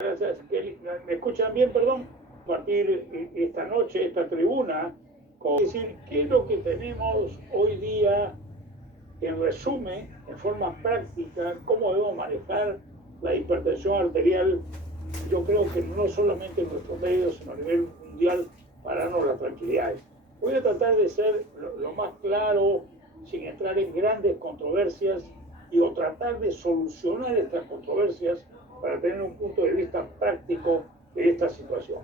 Gracias, Kelly. ¿Me escuchan bien, perdón? Compartir esta noche, esta tribuna, con decir qué es lo que tenemos hoy día, en resumen, en forma práctica, cómo debemos manejar la hipertensión arterial. Yo creo que no solamente en nuestros medios, sino a nivel mundial, para darnos la tranquilidad. Voy a tratar de ser lo más claro, sin entrar en grandes controversias, o tratar de solucionar estas controversias para tener un punto de vista práctico de esta situación.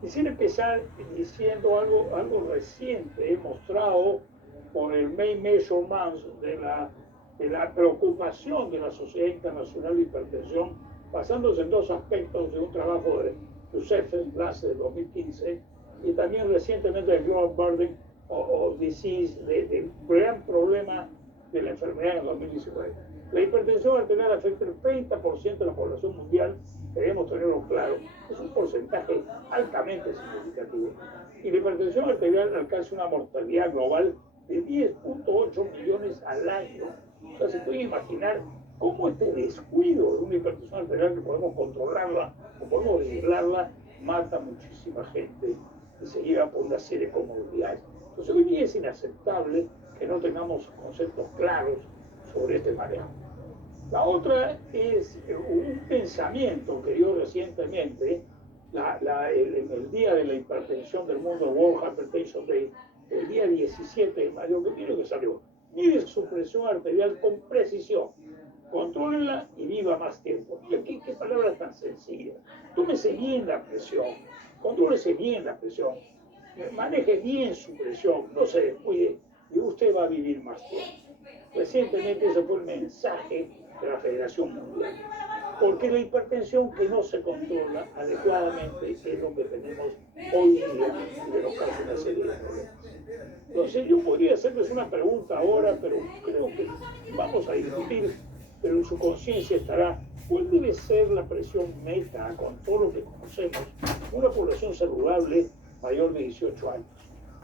Quisiera empezar diciendo algo reciente, mostrado por el Main Measurements de la preocupación de la Sociedad Internacional de Hipertensión, basándose en dos aspectos de un trabajo de Youssef Lasse de 2015 y también recientemente el Global Burden of Disease, del gran problema de la enfermedad en 2019. La hipertensión arterial afecta el 30% de la población mundial, debemos tenerlo claro, es un porcentaje altamente significativo. Y la hipertensión arterial alcanza una mortalidad global de 10.8 millones al año. O sea, se puede imaginar cómo este descuido de una hipertensión arterial, que podemos controlarla o podemos vigilarla, mata a muchísima gente y se lleva por una serie de comodidades. Entonces hoy día es inaceptable que no tengamos conceptos claros sobre este manejo. La otra es un pensamiento que dio recientemente en el Día de la Hipertensión del Mundo, World Hypertension Day, el día 17 de mayo, que mire que salió. Mide su presión arterial con precisión, contrólela y viva más tiempo. Y aquí, qué palabra tan sencilla. Tómese bien la presión, contrólese bien la presión, maneje bien su presión, no se descuide y usted va a vivir más tiempo. Recientemente ese fue el mensaje de la Federación Mundial. Porque la hipertensión que no se controla adecuadamente es lo que tenemos hoy día y de los casos una serie de problemas. Entonces yo podría hacerles una pregunta ahora, pero creo que vamos a discutir, pero en su conciencia estará, ¿cuál debe ser la presión meta con todo lo que conocemos? Una población saludable mayor de 18 años,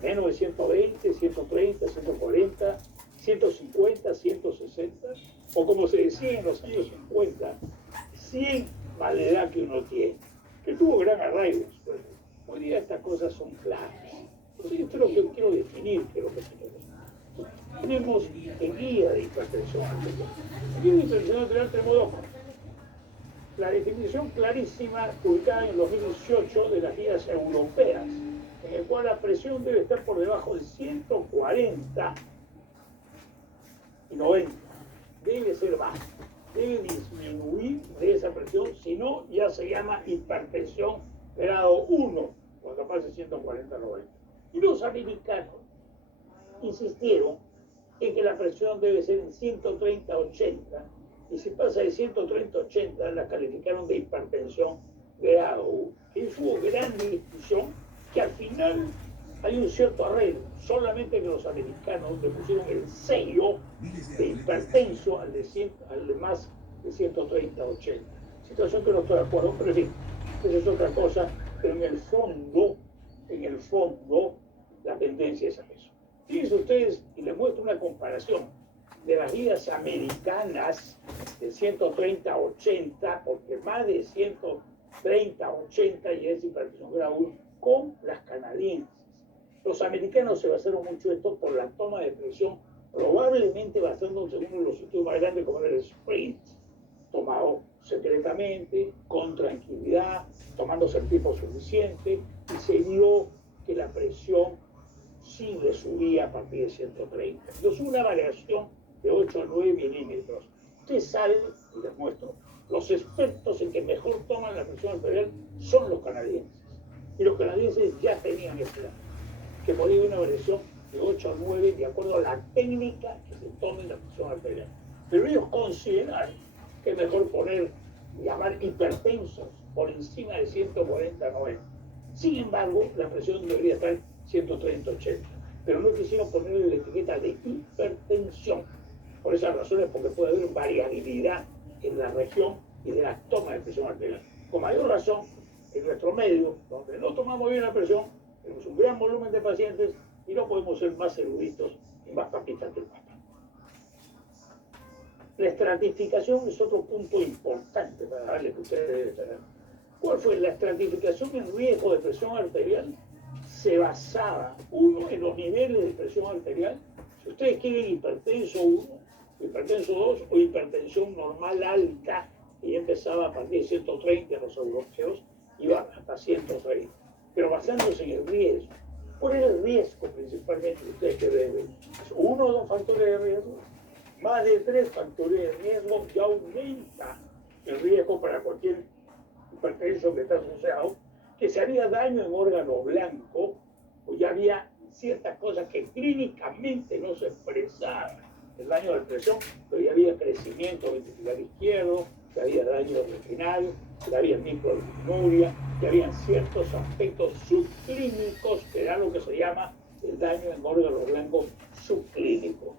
menos de 120, 130, 140, 150, 160, o como se decía en los años 50, 100 más la edad que uno tiene, que tuvo gran arraigo. Hoy día estas cosas son claras. Entonces esto es lo que quiero definir, que es lo que tenemos en guía de hipertensión arterial. En guía de hipertensión arterial tenemos dos cosas. La definición clarísima publicada en 2018 de las guías europeas, en el cual la presión debe estar por debajo de 140 y 90. Debe ser baja. Debe disminuir de esa presión, si no, ya se llama hipertensión grado 1, cuando pase 140-90. Y los americanos insistieron en que la presión debe ser en 130-80, y si pasa de 130-80, la calificaron de hipertensión grado 1. Y hubo gran discusión que al final hay un cierto arreglo, solamente que los americanos le pusieron el sello de hipertenso al de más de 130-80. Situación que no estoy de acuerdo, pero en fin, esa es otra cosa, pero en el fondo, la tendencia es a eso. Fíjense ustedes, y les muestro una comparación de las guías americanas de 130-80, porque más de 130-80 ya es hipertensión grado 1, con las canadienses. Los americanos se basaron mucho esto por la toma de presión, probablemente basándose en uno de los estudios más grandes como el Sprint, tomado secretamente, con tranquilidad, tomándose el tiempo suficiente, y se vio que la presión sí le subía a partir de 130. Entonces una variación de 8 a 9 milímetros. Ustedes saben, y les muestro, los expertos en que mejor toman la presión arterial son los canadienses. Y los canadienses ya tenían este dato, que podía haber una variación de 8 a 9 de acuerdo a la técnica que se tome la presión arterial. Pero ellos consideraron que es mejor llamar hipertensos por encima de 140-90. Sin embargo, la presión debería estar 130-80, pero no quisieron ponerle la etiqueta de hipertensión. Por esas razones, porque puede haber variabilidad en la región y de la toma de presión arterial. Con mayor razón, en nuestro medio, donde no tomamos bien la presión, tenemos un gran volumen de pacientes y no podemos ser más eruditos y más papistas que el Papa. La estratificación es otro punto importante para darle que ustedes deben tener. ¿Cuál fue? La estratificación en riesgo de presión arterial se basaba, uno, en los niveles de presión arterial. Si ustedes quieren hipertenso 1, hipertenso 2 o hipertensión normal alta, y empezaba a partir de 130 en los europeos, iba hasta 130. Pero basándose en el riesgo. ¿Cuál es el riesgo principalmente que ustedes que deben? Uno o dos factores de riesgo. Más de 3 factores de riesgo ya aumenta el riesgo para cualquier hipertenso que está asociado, que se haría daño en órgano blanco, o ya había ciertas cosas que clínicamente no se expresaban. El daño de presión, pero ya había crecimiento ventricular izquierdo, ya había daño renal, ya había microalbuminuria, ya habían ciertos aspectos subclínicos, que era lo que se llama el daño en órgano blanco subclínico.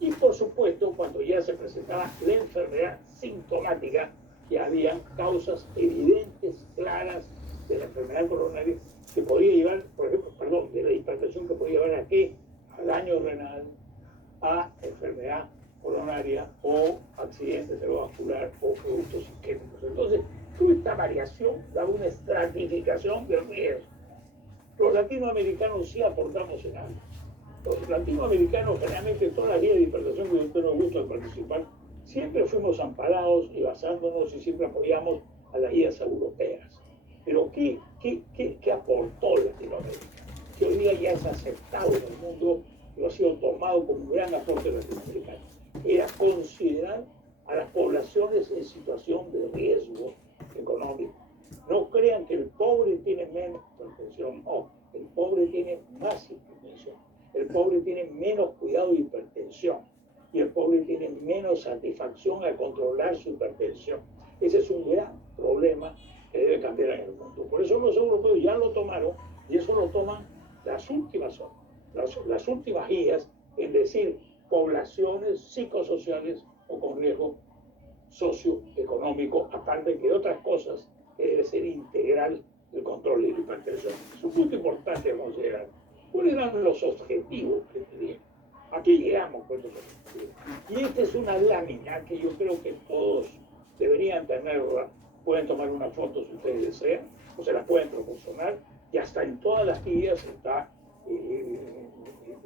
Y por supuesto, cuando ya se presentaba la enfermedad sintomática, ya habían causas evidentes, claras de la enfermedad coronaria que podía llevar, por ejemplo, de la hipertensión que podía llevar a qué? A daño renal, a enfermedad coronaria o accidente cerebrovascular o productos isquémicos. Entonces, toda esta variación da una estratificación del riesgo. Los latinoamericanos sí aportamos en algo. Los latinoamericanos, generalmente en todas las guías de hipertensión que a usted nos gusta participar, siempre fuimos amparados y basándonos y siempre apoyamos a las guías europeas. Pero ¿qué aportó Latinoamérica? Que hoy día ya es aceptado en el mundo y ha sido tomado como un gran aporte latinoamericano. Era considerar a las poblaciones en situación de riesgo económico. No crean que el pobre tiene menos hipertensión, no, el pobre tiene más hipertensión. El pobre tiene menos cuidado de hipertensión y el pobre tiene menos satisfacción al controlar su hipertensión. Ese es un gran problema que debe cambiar en el mundo. Por eso los europeos ya lo tomaron y eso lo toman las últimas guías, es decir, poblaciones psicosociales o con riesgo socioeconómico, aparte que otras cosas que debe ser integral el control de la hipertensión. Es un punto importante a considerar. ¿Cuáles eran los objetivos que tenían? ¿A qué llegamos con estos objetivos? Y esta es una lámina que yo creo que todos deberían tener. Pueden tomar una foto si ustedes desean, o se la pueden proporcionar, y hasta en todas las guías está,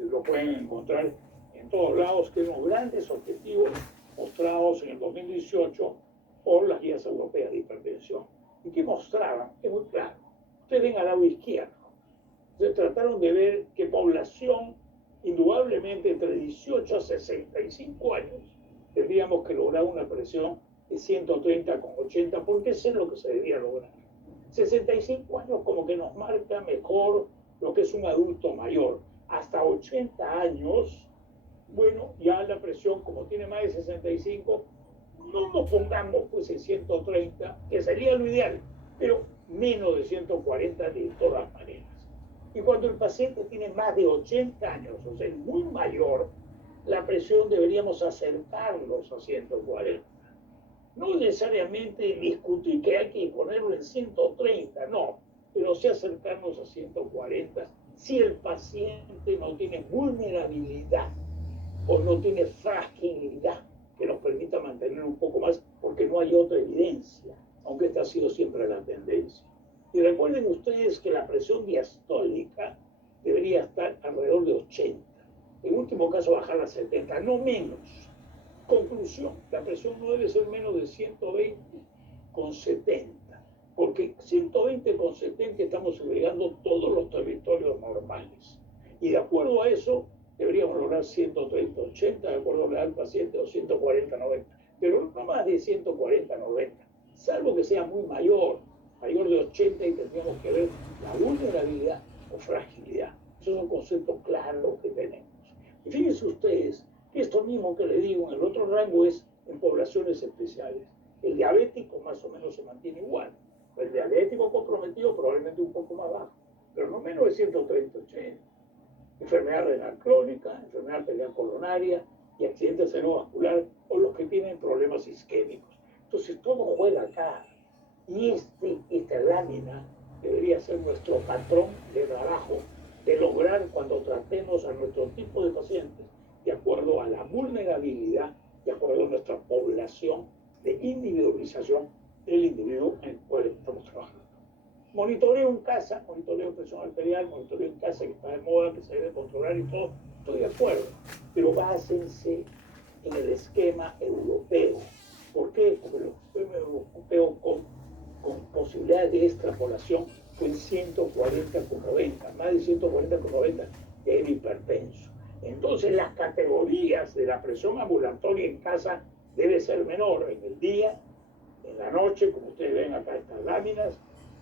lo pueden encontrar en todos lados, que son grandes objetivos mostrados en el 2018 por las guías europeas de hipertensión, y que mostraban, es muy claro, ustedes ven al lado izquierdo, se trataron de ver qué población, indudablemente entre 18 a 65 años, tendríamos que lograr una presión de 130 con 80, porque eso es lo que se debía lograr. 65 años como que nos marca mejor lo que es un adulto mayor. Hasta 80 años, bueno, ya la presión, como tiene más de 65, no nos pongamos pues en 130, que sería lo ideal, pero menos de 140 de todas maneras. Y cuando el paciente tiene más de 80 años, o sea, es muy mayor, la presión deberíamos acercarnos a 140. No necesariamente discutir que hay que ponerlo en 130, no, pero sí acercarnos a 140 si el paciente no tiene vulnerabilidad o no tiene fragilidad que nos permita mantener un poco más, porque no hay otra evidencia, aunque esta ha sido siempre la tendencia. Y recuerden ustedes que la presión diastólica debería estar alrededor de 80. En último caso, bajar a 70, no menos. Conclusión, la presión no debe ser menos de 120 con 70, porque 120 con 70 estamos agregando todos los territorios normales. Y de acuerdo a eso, deberíamos lograr 130-80, de acuerdo a la edad del paciente, o 140-90, pero no más de 140-90, salvo que sea muy mayor de 80, y tendríamos que ver la vulnerabilidad o fragilidad. Esos son conceptos claros que tenemos. Y fíjense ustedes, esto mismo que le digo en el otro rango es en poblaciones especiales. El diabético más o menos se mantiene igual. El diabético comprometido probablemente un poco más bajo, pero no menos de 130-80. Enfermedad renal crónica, enfermedad arterial coronaria y accidente cerebrovascular, o los que tienen problemas isquémicos. Entonces todo juega acá. Y esta lámina debería ser nuestro patrón de trabajo, de lograr cuando tratemos a nuestro tipo de pacientes de acuerdo a la vulnerabilidad de acuerdo a nuestra población de individualización del individuo en el cual estamos trabajando. Monitoreo en casa, monitoreo presión arterial, monitoreo en casa que está de moda, que se debe controlar y todo, estoy de acuerdo, pero básense en el esquema europeo. ¿Por qué? Porque el esquema europeo con posibilidades de extrapolación fue en 140/90, más de 140/90 de hipertenso. Entonces las categorías de la presión ambulatoria en casa debe ser menor en el día, en la noche, como ustedes ven acá estas láminas,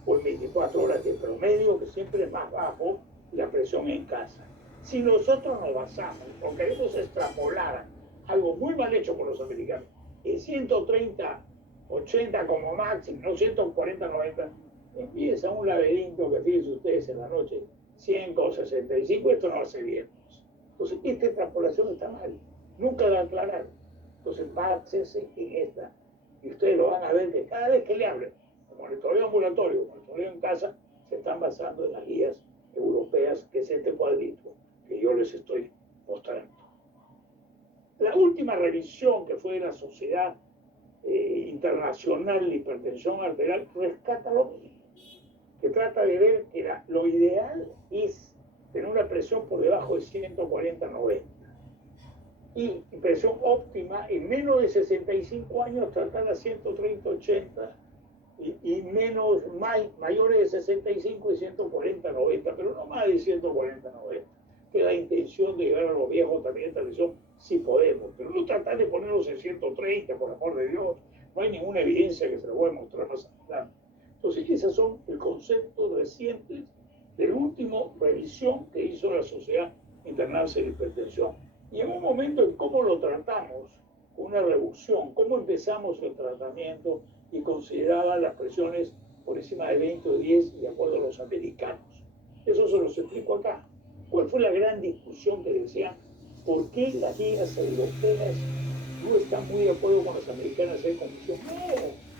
o en 24 horas de promedio, que siempre es más bajo la presión en casa. Si nosotros nos basamos o queremos extrapolar algo muy mal hecho por los americanos, en 130/80 como máximo, no 140/90, empieza un laberinto que fíjense ustedes en la noche, 100/65, esto no hace bien. Entonces, esta extrapolación está mal, nunca la aclararon. Entonces, básense en esta, y ustedes lo van a ver que cada vez que le hablen, el monitoreo ambulatorio, el monitoreo en casa, se están basando en las guías europeas, que es este cuadrito que yo les estoy mostrando. La última revisión que fue de la Sociedad Internacional de Hipertensión Arterial rescata lo mismo, que trata de ver que lo ideal es tener una presión por debajo de 140/90 y presión óptima en menos de 65 años tratar a 130/80 y mayores de 65 y 140/90, pero no más de 140/90, que la intención de llegar a los viejos también esta presión sí podemos, pero no tratar de ponerlos en 130, por amor de Dios, no hay ninguna evidencia que se lo voy a mostrar más adelante. Entonces, esos son el concepto reciente de la última revisión que hizo la Sociedad Internacional de Hipertensión. Y en un momento en cómo lo tratamos, una reducción, cómo empezamos el tratamiento y consideraba las presiones por encima de 20 o 10 de acuerdo a los americanos. Eso se los explico acá. ¿Cuál fue la gran discusión que decían? ¿Por qué las guías europeas no están muy de acuerdo con las americanas en condición? No,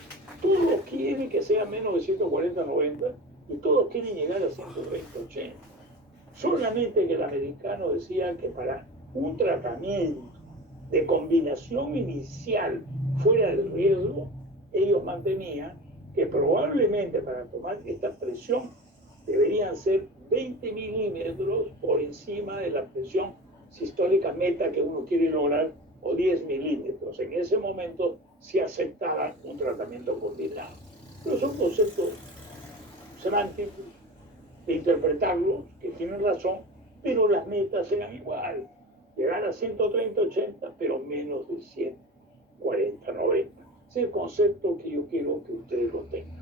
todos quieren que sea menos de 140/90 y todos quieren llegar a 130/80. Solamente que el americano decía que para un tratamiento de combinación inicial fuera del riesgo, ellos mantenían que probablemente para tomar esta presión deberían ser 20 milímetros por encima de la presión sistólica meta que uno quiere lograr, o 10 milímetros. En ese momento se aceptaba un tratamiento combinado. Pero son conceptos semánticos de interpretarlos, que tienen razón, pero las metas eran igual. Llegar a 130/80, pero menos de 140/90. Es el concepto que yo quiero que ustedes lo tengan.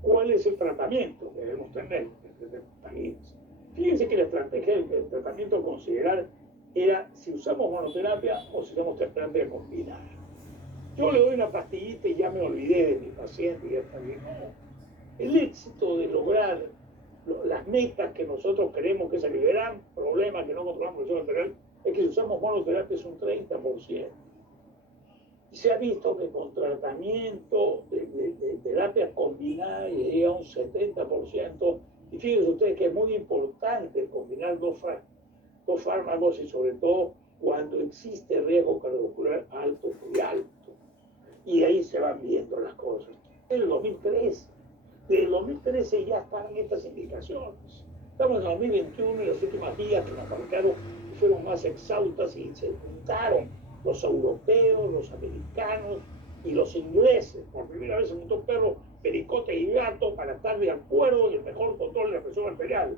¿Cuál es el tratamiento que debemos tener? Fíjense que la estrategia del tratamiento a considerar era si usamos monoterapia o si usamos terapia combinada. Yo le doy una pastillita y ya me olvidé de mi paciente y ya está bien. No. El éxito de lograr las metas que nosotros queremos, que es el gran problema que no controlamos la presión arterial, es que si usamos monoterapia es un 30%. Y se ha visto que con tratamiento de terapia combinada llega a un 70%. Y fíjense ustedes que es muy importante combinar dos fármacos y sobre todo cuando existe riesgo cardiovascular alto, muy alto. Y ahí se van viendo las cosas. En el 2013, desde el 2013 ya están estas indicaciones. Estamos en el 2021 y las últimas guías que nos marcaron fueron más exhaustas y se juntaron los europeos, los americanos y los ingleses. Por primera vez se juntó perro, pericote y gato para estar de acuerdo en el mejor control de la presión arterial.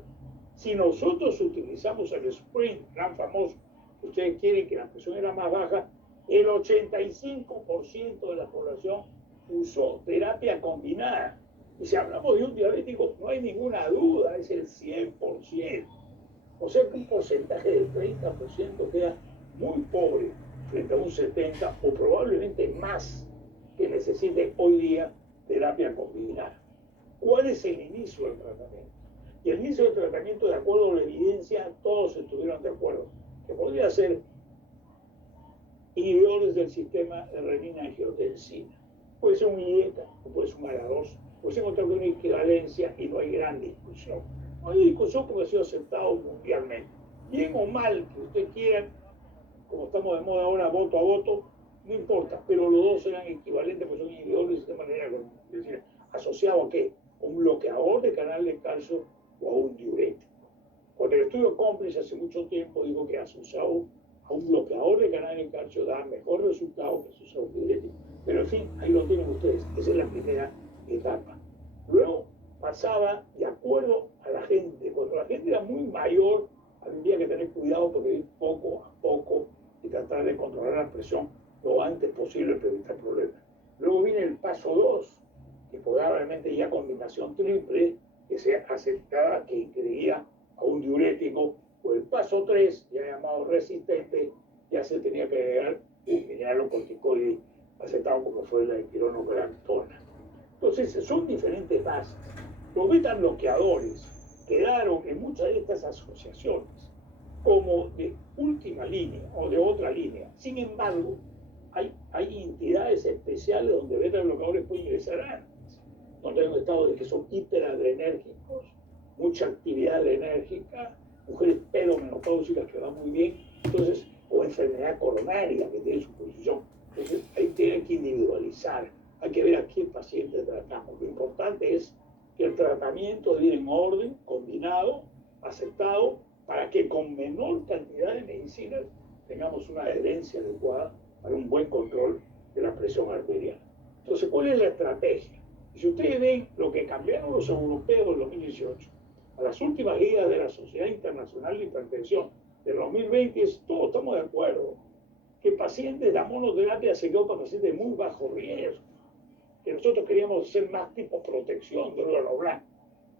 Si nosotros utilizamos el sprint, tan famoso, que ustedes quieren que la presión era más baja, el 85% de la población usó terapia combinada. Y si hablamos de un diabético, no hay ninguna duda, es el 100%. O sea que un porcentaje del 30% queda muy pobre frente a un 70% o probablemente más que necesite hoy día terapia combinada. ¿Cuál es el inicio del tratamiento? Y el inicio del tratamiento, de acuerdo a la evidencia, todos estuvieron de acuerdo, que podría ser inhibidores del sistema de renina-angiotensina. Puede ser un IECA, o puede ser un ARA2, puede ser encontrar una equivalencia y no hay gran discusión. No hay discusión porque ha sido aceptado mundialmente. Bien o mal que usted quiera, como estamos de moda ahora, voto a voto, no importa, pero los dos eran equivalentes, pues son inhibidores de manera, es decir, ¿asociado a qué? Un bloqueador de canal de calcio o a un diurético. Cuando el estudio cómplice hace mucho tiempo digo que asociado a un bloqueador de canal de calcio da mejor resultado que asociado a un diurético. Pero en fin, ahí lo tienen ustedes, esa es la primera etapa. Luego pasaba de acuerdo a la gente. Cuando la gente era muy mayor, había que tener cuidado porque ir poco a poco y tratar de controlar la presión lo antes posible para evitar problemas. Luego viene el paso 2, que probablemente ya combinación triple, que se aceptaba, que incluía a un diurético, o el paso 3, ya llamado resistente, ya se tenía que agregar un mineralocorticoide aceptado como fue la equironograntona. Entonces, son diferentes bases. Los beta bloqueadores quedaron en muchas de estas asociaciones como de última línea o de otra línea. Sin embargo, hay entidades especiales donde beta bloqueadores pueden ingresar antes, donde hay un estado de que son hiperadrenérgicos, mucha actividad adrenérgica, mujeres peromenopáusicas que van muy bien, entonces, o enfermedad coronaria que tiene su posición. Entonces, ahí tiene que individualizar, hay que ver a qué paciente tratamos. Lo importante es que el tratamiento debe ir en orden, combinado, aceptado, para que con menor cantidad de medicinas tengamos una adherencia adecuada para un buen control de la presión arterial. Entonces, ¿cuál es la estrategia? Si ustedes ven lo que cambiaron los europeos en 2018, a las últimas guías de la Sociedad Internacional de Hipertensión del 2020, todos estamos de acuerdo que pacientes, la monoterapia se quedó para pacientes de muy bajo riesgo, que nosotros queríamos hacer más tipo protección de órgano blanco,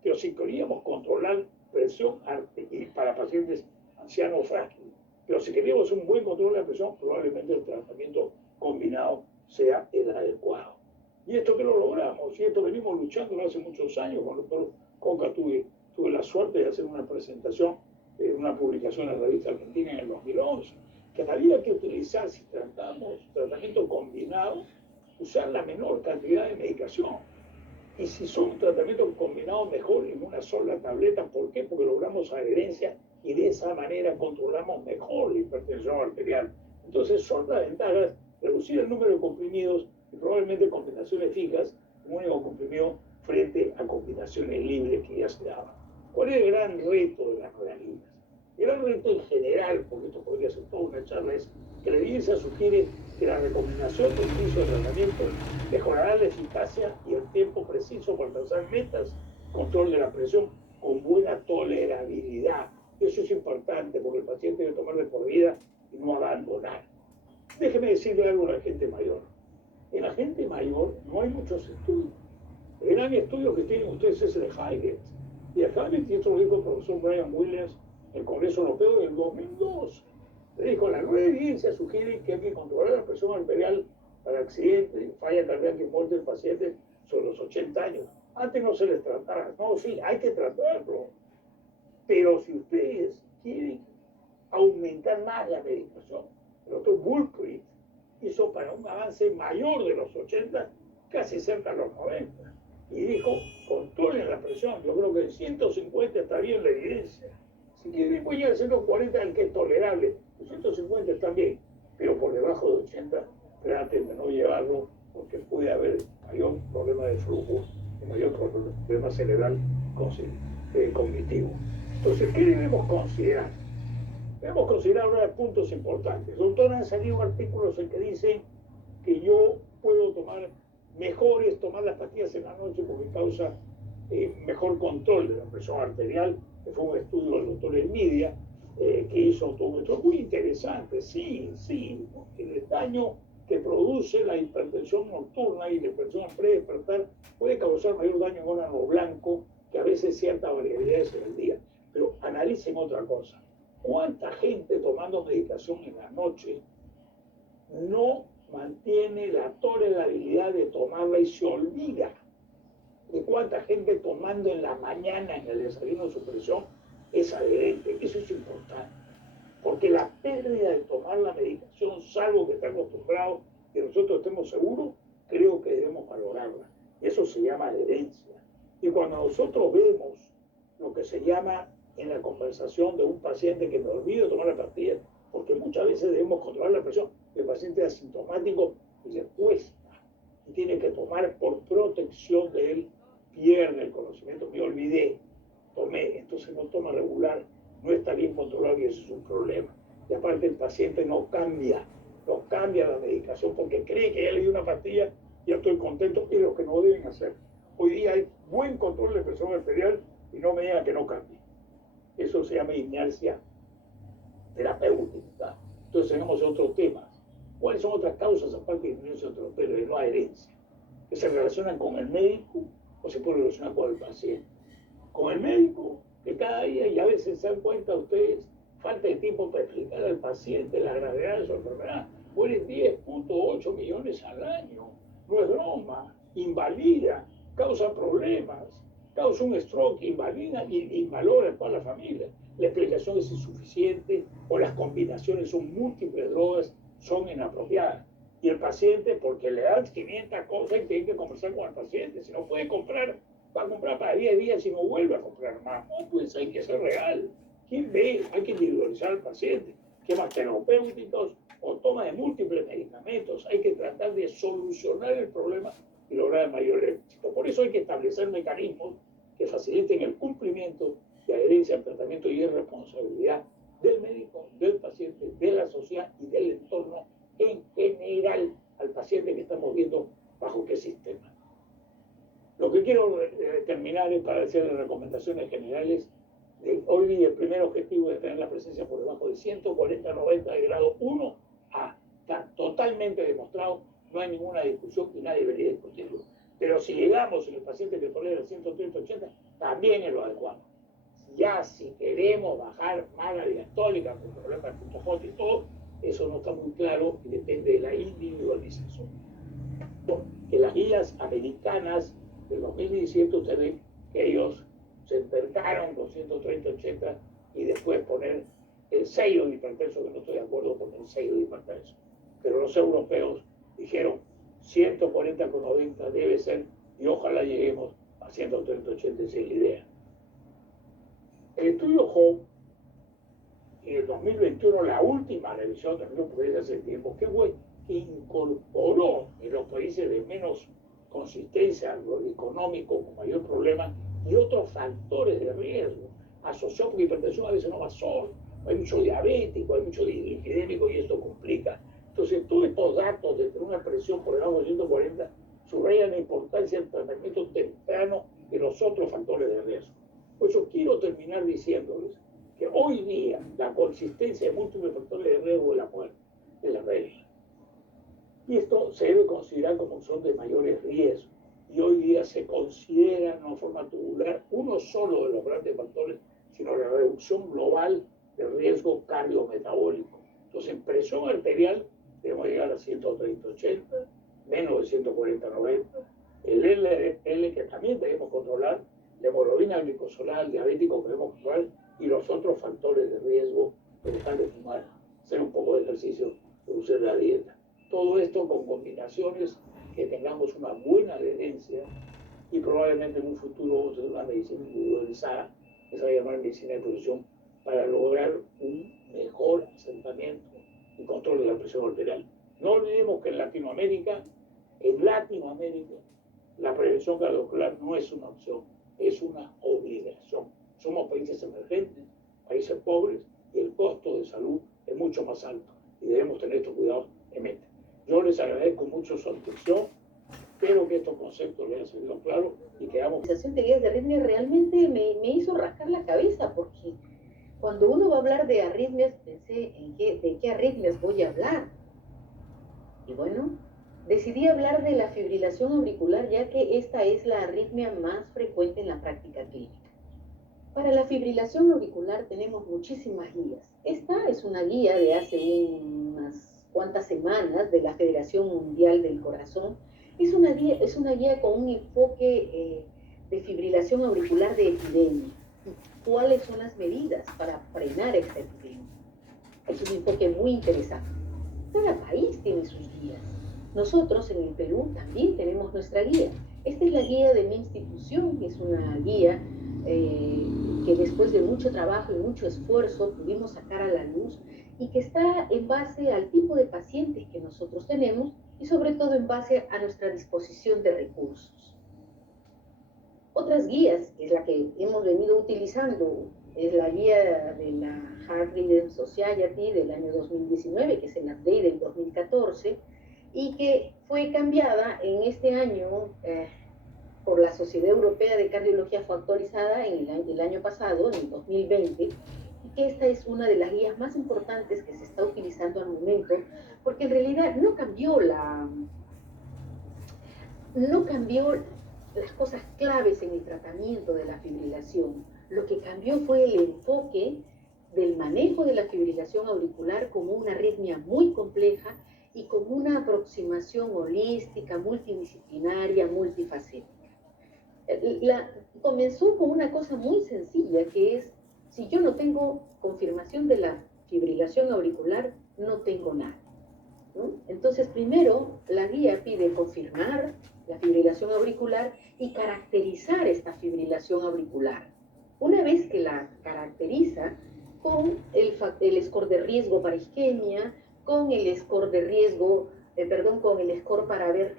pero si queríamos controlar presión arterial para pacientes ancianos frágiles, pero si queríamos un buen control de la presión, probablemente el tratamiento combinado sea el adecuado. Y esto que lo logramos, y esto venimos luchando hace muchos años. Con el doctor Coca tuve la suerte de hacer una presentación, una publicación en la revista Argentina en el 2011, que había que utilizar, si tratamos tratamiento combinado, usar la menor cantidad de medicación. Y si son tratamientos combinados, mejor en una sola tableta. ¿Por qué? Porque logramos adherencia y de esa manera controlamos mejor la hipertensión arterial. Entonces son las ventajas: reducir el número de comprimidos y probablemente combinaciones fijas, un único comprimido frente a combinaciones libres que ya se daban. ¿Cuál es el gran reto de las realistas? El gran reto en general, porque esto podría ser toda una charla, es que la evidencia sugiere que la recomendación del inicio de tratamiento mejorará la eficacia y el tiempo preciso para alcanzar metas, control de la presión con buena tolerabilidad. Eso es importante porque el paciente debe tomar de por vida y no abandonar. Déjeme decirle algo a la gente mayor. En la gente mayor no hay muchos estudios. El gran estudio que tienen ustedes es el Highgate. Y el Highgate, y esto lo dijo el profesor Brian Williams en el Congreso Europeo del 2002. Le dijo: la nueva evidencia sugiere que hay que controlar la presión arterial para accidentes, falla cardíaca y muerte del paciente sobre los 80 años. Antes no se les trataba. No, sí, hay que tratarlo. Pero si ustedes quieren aumentar más la medicación, el doctor Bulprit hizo para un avance mayor de los 80, casi cerca de los 90. Y dijo: controlen la presión. Yo creo que en 150 está bien la evidencia. Si quieren, voy a 140, el que es tolerable. 150 está bien, pero por debajo de 80 traten de no llevarlo, porque puede haber mayor problema de flujo y mayor problema cerebral cognitivo. Entonces, ¿qué debemos considerar? Debemos considerar ahora puntos importantes. Doctor, han salido artículos en que dicen que yo puedo tomar tomar las pastillas en la noche porque causa mejor control de la presión arterial, que fue un estudio del doctor Elmidia, que hizo todo esto. Muy interesante, sí, el daño que produce la hipertensión nocturna y la hipertensión predespertar puede causar mayor daño en órgano blanco que a veces ciertas variabilidades en el día. Pero analicen otra cosa: ¿cuánta gente tomando medicación en la noche no mantiene la tolerabilidad de tomarla y se olvida? ¿De cuánta gente tomando en la mañana en el desayuno su presión es adherente? Eso es importante, porque la pérdida de tomar la medicación, salvo que esté acostumbrado, que nosotros estemos seguros, creo que debemos valorarla. Eso se llama adherencia. Y cuando nosotros vemos lo que se llama en la conversación de un paciente que me olvido de tomar la pastilla porque muchas veces debemos controlar la presión. El paciente asintomático le cuesta y tiene que tomar por protección de él, pierde el conocimiento, me olvidé, tomé, entonces no toma regular, no está bien controlado y eso es un problema. Y aparte el paciente no cambia la medicación porque cree que ya le dio una pastilla, ya estoy contento, y lo que no deben hacer. Hoy día hay buen control de presión arterial y no me digan que no cambie. Eso se llama inercia terapéutica. Entonces tenemos otros temas. ¿Cuáles son otras causas aparte de inercia terapéutica de no adherencia? Que se relacionan con el médico o se puede relacionar con el paciente. Con el médico, que cada día, y a veces se dan cuenta ustedes, falta de tiempo para explicar al paciente la gravedad de su enfermedad. Mueren 10.8 millones al año. No es broma. Invalida, causa problemas, causa un stroke, invalida y invalora a toda la familia. La explicación es insuficiente o las combinaciones son múltiples drogas, son inapropiadas. Y el paciente, porque le dan 500 cosas y tiene que conversar con el paciente. Si no puede comprar, va a comprar para 10 días y no vuelve a comprar más. No, pues hay que ser real. ¿Quién ve? Hay que individualizar al paciente. Esquemas terapéuticos o toma de múltiples medicamentos. Hay que tratar de solucionar el problema y lograr el mayor éxito. Por eso hay que establecer mecanismos que faciliten el cumplimiento de adherencia al tratamiento y de responsabilidad del médico, del paciente, de la sociedad y del entorno en general al paciente que estamos viendo bajo qué sistema. Lo que quiero terminar es para hacer recomendaciones generales. Hoy día el primer objetivo es tener la presencia por debajo de 140-90 de grado 1A. Está totalmente demostrado, no hay ninguna discusión y nadie debería discutirlo. Pero si llegamos en el paciente que tolera 130-80, también es lo adecuado. Ya si queremos bajar más la diastólica con problemas de punto J y todo, eso no está muy claro y depende de la individualización. Que las guías americanas del 2017, ustedes ven que ellos se empercaron con 130-80 y después poner el sello de hipertenso, que no estoy de acuerdo con el sello de hipertenso. Pero los europeos dijeron 140-90 debe ser y ojalá lleguemos a 130-80, esa es la idea. El estudio HOPE en el 2021, la última revisión, también lo podéis hace tiempo, que incorporó en los países de menos consistencia, lo económico con mayor problema, y otros factores de riesgo asociados, porque hipertensión a veces no va solo, hay mucho diabético, hay mucho dislipidémico y esto complica. Entonces, todos estos datos de tener una presión por debajo de 140 subrayan la importancia del tratamiento temprano de los otros factores de riesgo. Por eso quiero terminar diciéndoles que hoy día la consistencia de múltiples factores de riesgo de la muerte es la regla. Y esto se debe considerar como son de mayores riesgos. Y hoy día se considera en una forma tubular uno solo de los grandes factores, sino la reducción global del riesgo cardiometabólico. Entonces, en presión arterial debemos llegar a 130-80, menos de 140-90. El LDL que también debemos controlar, la hemoglobina glicosilada, diabético que debemos controlar, y los otros factores de riesgo, dejar de fumar, hacer un poco de ejercicio, reducir la dieta. Todo esto con combinaciones que tengamos una buena adherencia y probablemente en un futuro vamos a hacer una medicina individualizada, que se va a llamar medicina de precisión, para lograr un mejor asentamiento y control de la presión arterial. No olvidemos que en Latinoamérica, la prevención cardiovascular no es una opción, es una obligación. Somos países emergentes, países pobres, y el costo de salud es mucho más alto y debemos tener estos cuidados en mente. Yo les agradezco mucho su atención, espero que estos conceptos les hayan sido claros y que hagamos... La sensación de guías de arritmia realmente me hizo rascar la cabeza, porque cuando uno va a hablar de arritmias, pensé de qué arritmias voy a hablar. Y bueno, decidí hablar de la fibrilación auricular, ya que esta es la arritmia más frecuente en la práctica clínica. Para la fibrilación auricular tenemos muchísimas guías. Esta es una guía de hace unas cuantas semanas de la Federación Mundial del Corazón. Es una guía con un enfoque de fibrilación auricular de epidemia. ¿Cuáles son las medidas para frenar esta epidemia? Es un enfoque muy interesante. Cada país tiene sus guías. Nosotros en el Perú también tenemos nuestra guía. Esta es la guía de mi institución, es una guía que después de mucho trabajo y mucho esfuerzo pudimos sacar a la luz y que está en base al tipo de pacientes que nosotros tenemos y sobre todo en base a nuestra disposición de recursos. Otras guías, que es la que hemos venido utilizando, es la guía de la Heart Rhythm Society del año 2019, que es el update del 2014, y que fue cambiada en este año por la Sociedad Europea de Cardiología, fue actualizada en el año pasado, en el 2020, y que esta es una de las guías más importantes que se está utilizando al momento, porque en realidad no cambió las cosas claves en el tratamiento de la fibrilación. Lo que cambió fue el enfoque del manejo de la fibrilación auricular como una arritmia muy compleja y como una aproximación holística, multidisciplinaria, multifacética. Comenzó con una cosa muy sencilla, que es, si yo no tengo confirmación de la fibrilación auricular, no tengo nada, ¿no? Entonces, primero, la guía pide confirmar la fibrilación auricular y caracterizar esta fibrilación auricular. Una vez que la caracteriza con el score de riesgo para isquemia, con el score de riesgo, con el score para ver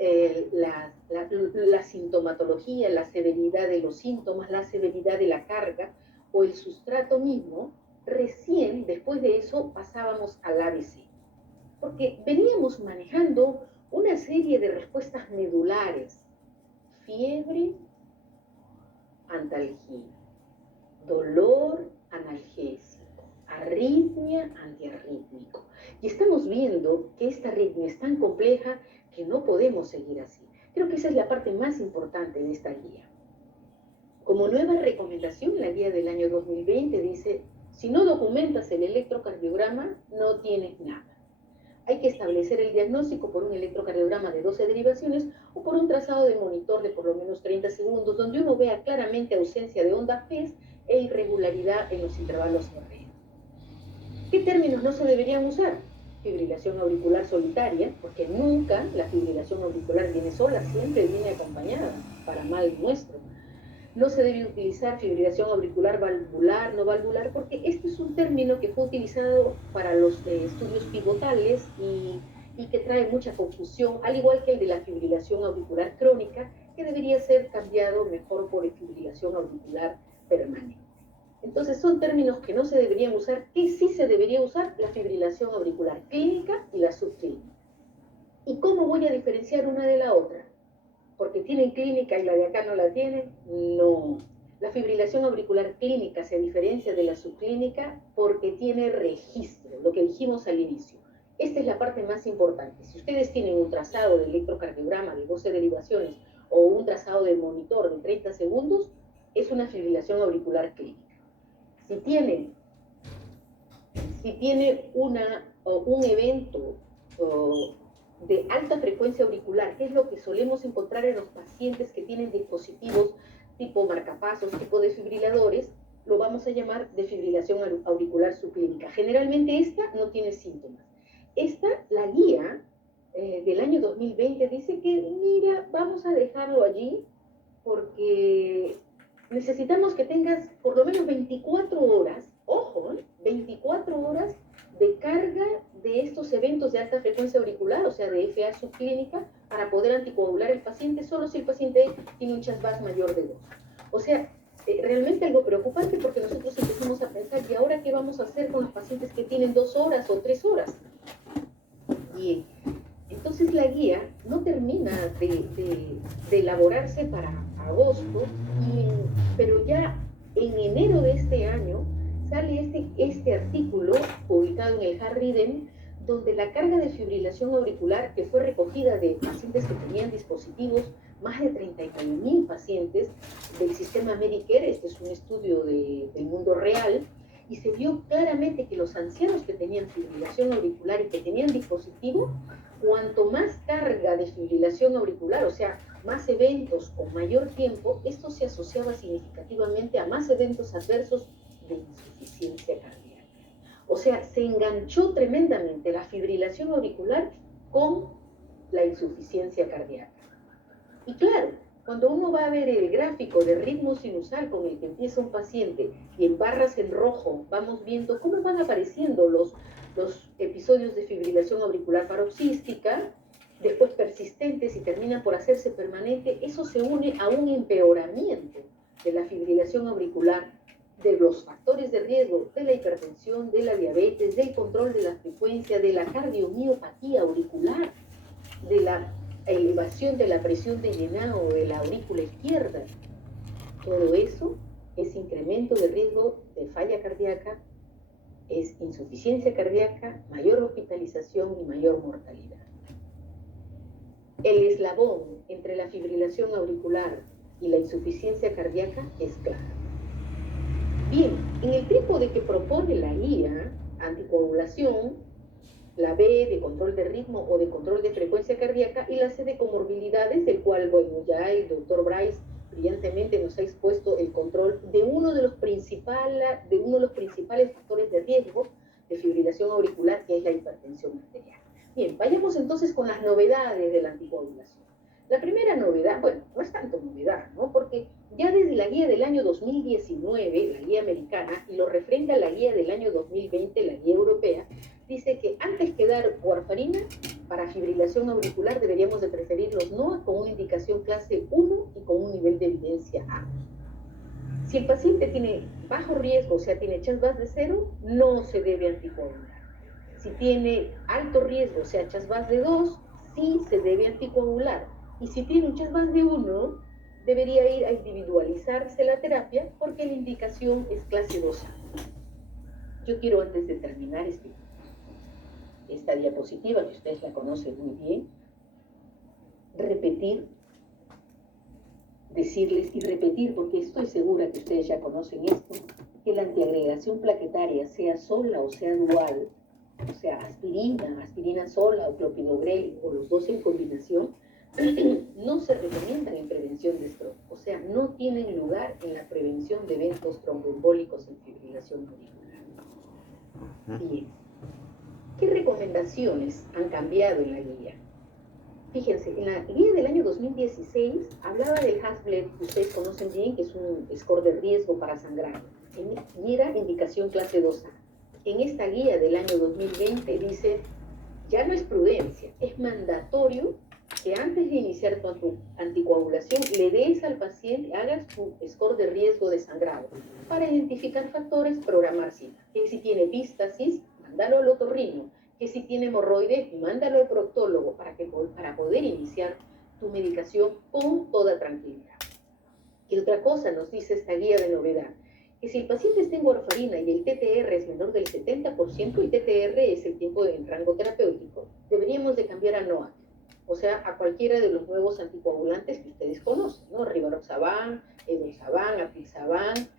la sintomatología, la severidad de los síntomas, la severidad de la carga o el sustrato mismo, recién después de eso pasábamos al ABC. Porque veníamos manejando una serie de respuestas medulares: fiebre, antalgia, dolor, analgésico, arritmia, antiarrítmico. Y estamos viendo que esta arritmia es tan compleja que no podemos seguir así. Creo que esa es la parte más importante de esta guía. Como nueva recomendación, la guía del año 2020 dice: si no documentas el electrocardiograma, no tienes nada. Hay que establecer el diagnóstico por un electrocardiograma de 12 derivaciones o por un trazado de monitor de por lo menos 30 segundos, donde uno vea claramente ausencia de onda PES e irregularidad en los intervalos RR. ¿Qué términos no se deberían usar? Fibrilación auricular solitaria, porque nunca la fibrilación auricular viene sola, siempre viene acompañada, para mal nuestro. No se debe utilizar fibrilación auricular valvular, no valvular, porque este es un término que fue utilizado para los estudios pivotales y que trae mucha confusión, al igual que el de la fibrilación auricular crónica, que debería ser cambiado mejor por fibrilación auricular permanente. Entonces son términos que no se deberían usar. ¿Qué sí se debería usar? La fibrilación auricular clínica y la subclínica. ¿Y cómo voy a diferenciar una de la otra? ¿Porque tienen clínica y la de acá no la tienen? No. La fibrilación auricular clínica se diferencia de la subclínica porque tiene registro, lo que dijimos al inicio. Esta es la parte más importante. Si ustedes tienen un trazado de electrocardiograma de 12 derivaciones o un trazado de monitor de 30 segundos, es una fibrilación auricular clínica. Si tiene un evento de alta frecuencia auricular, que es lo que solemos encontrar en los pacientes que tienen dispositivos tipo marcapasos, tipo desfibriladores, lo vamos a llamar defibrilación auricular subclínica. Generalmente esta no tiene síntomas. La guía del año 2020 dice que, mira, vamos a dejarlo allí porque necesitamos que tengas por lo menos 24 horas, ojo, 24 horas de carga de estos eventos de alta frecuencia auricular, o sea, de FA subclínica, para poder anticoagular el paciente, solo si el paciente tiene un chasvás mayor de 2. O sea, realmente algo preocupante, porque nosotros empezamos a pensar, ¿y ahora qué vamos a hacer con los pacientes que tienen 2 horas o 3 horas? Y entonces la guía no termina de elaborarse para agosto, pero ya en enero de este año sale este artículo publicado en el Heart Rhythm, donde la carga de fibrilación auricular que fue recogida de pacientes que tenían dispositivos, más de 39,000 pacientes del sistema Medicare, este es un estudio del mundo real, y se vio claramente que los ancianos que tenían fibrilación auricular y que tenían dispositivo, cuanto más carga de fibrilación auricular, o sea, más eventos o mayor tiempo, esto se asociaba significativamente a más eventos adversos de insuficiencia cardíaca. O sea, se enganchó tremendamente la fibrilación auricular con la insuficiencia cardíaca. Y claro, Cuando uno va a ver el gráfico de ritmo sinusal con el que empieza un paciente y en barras en rojo vamos viendo cómo van apareciendo los episodios de fibrilación auricular paroxística, después persistentes y terminan por hacerse permanente, eso se une a un empeoramiento de la fibrilación auricular, de los factores de riesgo, de la hipertensión, de la diabetes, del control de la frecuencia, de la cardiomiopatía auricular, de la elevación de la presión de llenado de la aurícula izquierda. Todo eso es incremento de riesgo de falla cardíaca, es insuficiencia cardíaca, mayor hospitalización y mayor mortalidad. El eslabón entre la fibrilación auricular y la insuficiencia cardíaca es claro. Bien, en el trípode que propone la guía, anticoagulación, la B de control de ritmo o de control de frecuencia cardíaca y la C de comorbilidades, del cual, bueno, ya el doctor Bryce brillantemente nos ha expuesto el control de uno de los principales factores de riesgo de fibrilación auricular, que es la hipertensión arterial. Bien, vayamos entonces con las novedades de la anticoagulación. La primera novedad, bueno, no es tanto novedad, ¿no? Porque ya desde la guía del año 2019, la guía americana, y lo refrenda la guía del año 2020, la guía europea, dice que antes que dar warfarina para fibrilación auricular deberíamos de preferir los NOAC con una indicación clase 1 y con un nivel de evidencia A. Si el paciente tiene bajo riesgo, o sea, tiene CHAS-VAS de 0, no se debe anticoagular. Si tiene alto riesgo, o sea, CHAS-VAS de 2, sí se debe anticoagular. Y si tiene un CHAS-VAS de 1, debería ir a individualizarse la terapia porque la indicación es clase 2A. Yo quiero, antes de terminar esta diapositiva, que ustedes la conocen muy bien, decirles y repetir, porque estoy segura que ustedes ya conocen esto, que la antiagregación plaquetaria, sea sola o sea dual, o sea, aspirina sola o clopidogrel o los dos en combinación, no se recomiendan en prevención de stroke, o sea, no tienen lugar en la prevención de eventos tromboembólicos en fibrilación auricular. Bien, ¿qué recomendaciones han cambiado en la guía? Fíjense, en la guía del año 2016 hablaba del HAS-BLED, que ustedes conocen bien, que es un score de riesgo para sangrar, y era indicación clase 2A. En esta guía del año 2020 dice, ya no es prudencia, es mandatorio que antes de iniciar tu anticoagulación le des al paciente, hagas tu score de riesgo de sangrado para identificar factores, programar citas. Que si tiene epistasis, mándalo al otorrino. Que si tiene hemorroides, mándalo al proctólogo para poder iniciar tu medicación con toda tranquilidad. ¿Qué otra cosa nos dice esta guía de novedad? Que si el paciente está en warfarina y el TTR es menor del 70%, y TTR es el tiempo en rango terapéutico, deberíamos de cambiar a NOAC, o sea, a cualquiera de los nuevos anticoagulantes que ustedes conocen, ¿no? Rivaroxaban, Edoxaban, Apixaban,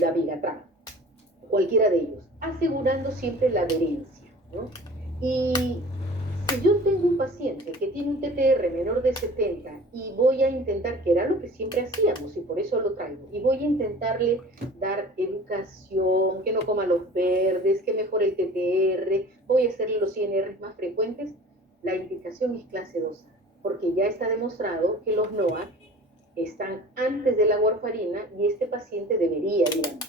Dabigatran, cualquiera de ellos, asegurando siempre la adherencia, ¿no? Y si yo tengo un paciente que tiene un TTR menor de 70 y voy a intentar, que era lo que siempre hacíamos y por eso lo traigo, y voy a intentarle dar educación, que no coma los verdes, que mejore el TTR, voy a hacerle los INR más frecuentes, la indicación es clase 2A, porque ya está demostrado que los NOAC están antes de la warfarina y este paciente debería ir a NOAC.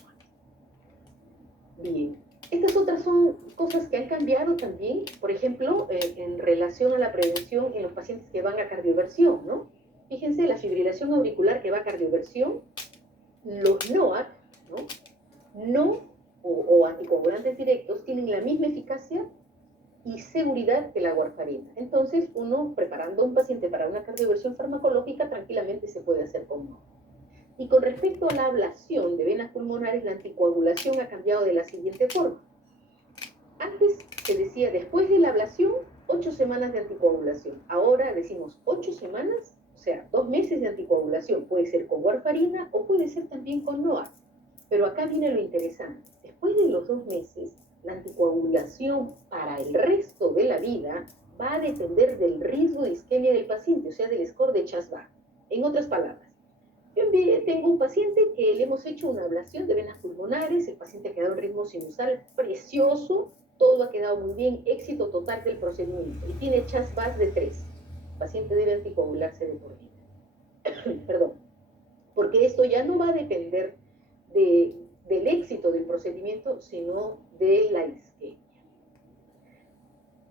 Bien, estas otras son cosas que han cambiado también, por ejemplo, en relación a la prevención en los pacientes que van a cardioversión, ¿no? Fíjense, la fibrilación auricular que va a cardioversión, los NOAC, o anticoagulantes directos, tienen la misma eficacia y seguridad que la warfarina. Entonces, uno preparando a un paciente para una cardioversión farmacológica tranquilamente se puede hacer con NOAC. Y con respecto a la ablación de venas pulmonares, la anticoagulación ha cambiado de la siguiente forma. Antes se decía, después de la ablación, 8 semanas de anticoagulación. Ahora decimos 8 semanas, o sea, 2 meses de anticoagulación. Puede ser con warfarina o puede ser también con NOAC. Pero acá viene lo interesante. Después de los 2 meses, la anticoagulación para el resto de la vida va a depender del riesgo de isquemia del paciente, o sea, del score de CHAS-VAS. En otras palabras, yo tengo un paciente que le hemos hecho una ablación de venas pulmonares, el paciente ha quedado en ritmo sinusal precioso, todo ha quedado muy bien, éxito total del procedimiento, y tiene CHAS-VAS de 3. El paciente debe anticoagularse de por vida. perdón, porque esto ya no va a depender del éxito del procedimiento, sino de la isquemia.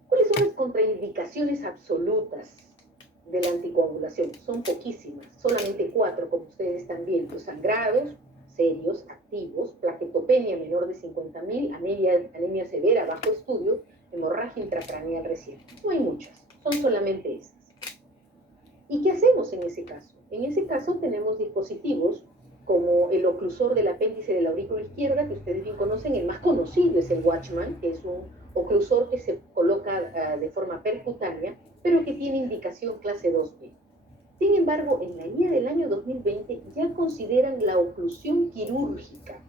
¿Cuáles son las contraindicaciones absolutas de la anticoagulación? Son poquísimas, solamente 4, como ustedes están viendo: sangrados serios, activos, plaquetopenia menor de 50.000, anemia severa bajo estudio, hemorragia intracraneal reciente. No hay muchas, son solamente esas. ¿Y qué hacemos en ese caso? En ese caso tenemos dispositivos como el oclusor del apéndice de la aurícula izquierda, que ustedes bien conocen. El más conocido es el Watchman, que es un oclusor que se coloca de forma percutánea, pero que tiene indicación clase 2B. Sin embargo, en la guía del año 2020 ya consideran la oclusión quirúrgica,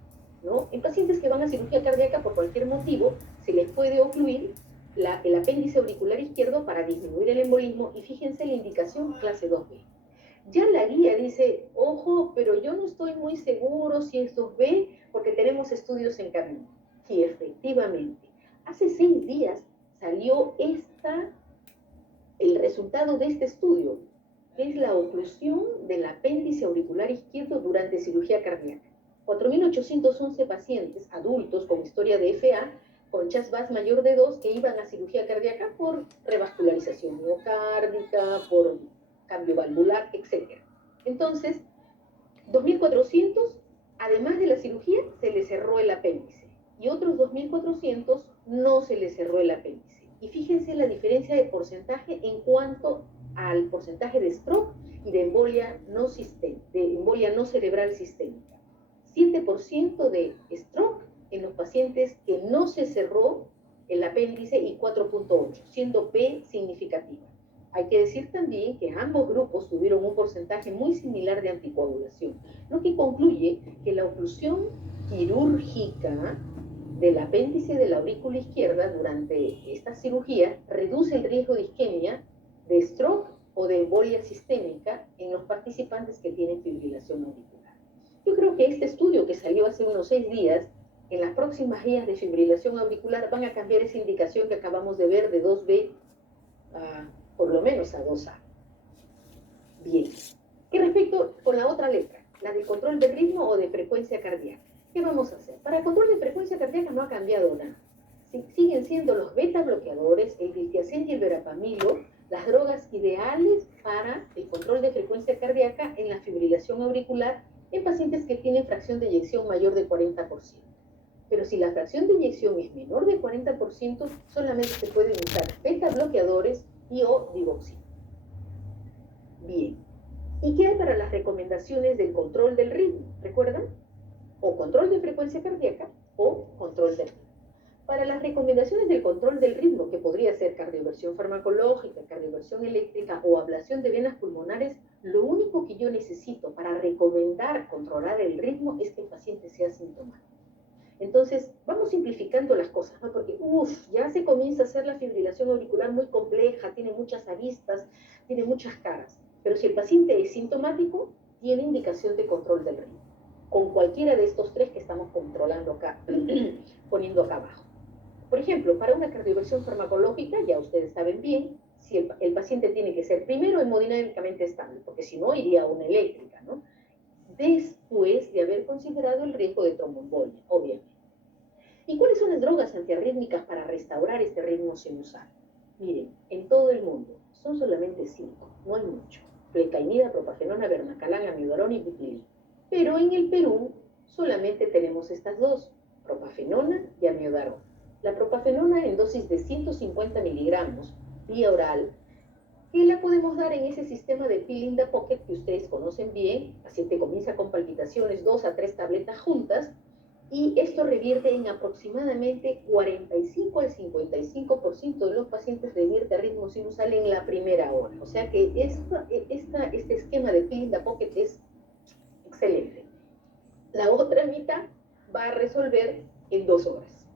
¿no? En pacientes que van a cirugía cardíaca por cualquier motivo, se les puede ocluir el apéndice auricular izquierdo para disminuir el embolismo, y fíjense la indicación clase 2B. Ya la guía dice, ojo, pero yo no estoy muy seguro si es 2B porque tenemos estudios en camino. Y efectivamente, hace 6 días salió el resultado de este estudio, que es la oclusión del apéndice auricular izquierdo durante cirugía cardíaca. 4.811 pacientes adultos con historia de FA, con CHAS-VAS mayor de 2, que iban a cirugía cardíaca por revascularización miocárdica, por cambio valvular, etc. Entonces, 2.400, además de la cirugía, se le cerró el apéndice, y otros 2.400 no se le cerró el apéndice. Y fíjense la diferencia de porcentaje en cuanto al porcentaje de stroke y de embolia no cerebral sistémica. 7% de stroke en los pacientes que no se cerró el apéndice y 4.8, siendo P significativa. Hay que decir también que ambos grupos tuvieron un porcentaje muy similar de anticoagulación, lo que concluye que la oclusión quirúrgica del apéndice de la aurícula izquierda durante esta cirugía reduce el riesgo de isquemia, de stroke o de embolia sistémica en los participantes que tienen fibrilación auricular. Yo creo que este estudio, que salió hace unos 6 días, en las próximas guías de fibrilación auricular van a cambiar esa indicación que acabamos de ver de 2B por lo menos a 2A. Bien. ¿Qué respecto con la otra letra, la de control de ritmo o de frecuencia cardíaca? ¿Qué vamos a hacer? Para control de frecuencia cardíaca no ha cambiado nada. Siguen siendo los beta bloqueadores, el diltiazem y el verapamilo, las drogas ideales para el control de frecuencia cardíaca en la fibrilación auricular en pacientes que tienen fracción de eyección mayor de 40%. Pero si la fracción de eyección es menor de 40%, solamente se pueden usar beta bloqueadores y o digoxina. Bien. ¿Y qué hay para las recomendaciones del control del ritmo? ¿Recuerdan? O control de frecuencia cardíaca o control del ritmo. Para las recomendaciones del control del ritmo, que podría ser cardioversión farmacológica, cardioversión eléctrica o ablación de venas pulmonares, lo único que yo necesito para recomendar controlar el ritmo es que el paciente sea sintomático. Entonces, vamos simplificando las cosas, ¿no? Porque, ya se comienza a hacer la fibrilación auricular muy compleja, tiene muchas aristas, tiene muchas caras. Pero si el paciente es sintomático, tiene indicación de control del ritmo, con cualquiera de estos 3 que estamos controlando acá, poniendo acá abajo. Por ejemplo, para una cardioversión farmacológica, ya ustedes saben bien, si el paciente tiene que ser primero hemodinámicamente estable, porque si no iría a una eléctrica, ¿no? Después de haber considerado el riesgo de tromboembolia, obviamente. ¿Y cuáles son las drogas antiarrítmicas para restaurar este ritmo sinusal? Miren, en todo el mundo son solamente 5, no hay mucho: plecainida, propafenona, bernacalán, amiodarona y butilina. Pero en el Perú solamente tenemos estas 2, propafenona y amiodarona. La propafenona en dosis de 150 miligramos vía oral, que la podemos dar en ese sistema de pill in the pocket que ustedes conocen bien. El paciente comienza con palpitaciones, 2 a 3 tabletas juntas, y esto revierte en aproximadamente 45 al 55% de los pacientes revierte ritmo sinusal en la primera hora. O sea que este esquema de pill in the pocket es excelente. La otra mitad va a resolver en 2 horas.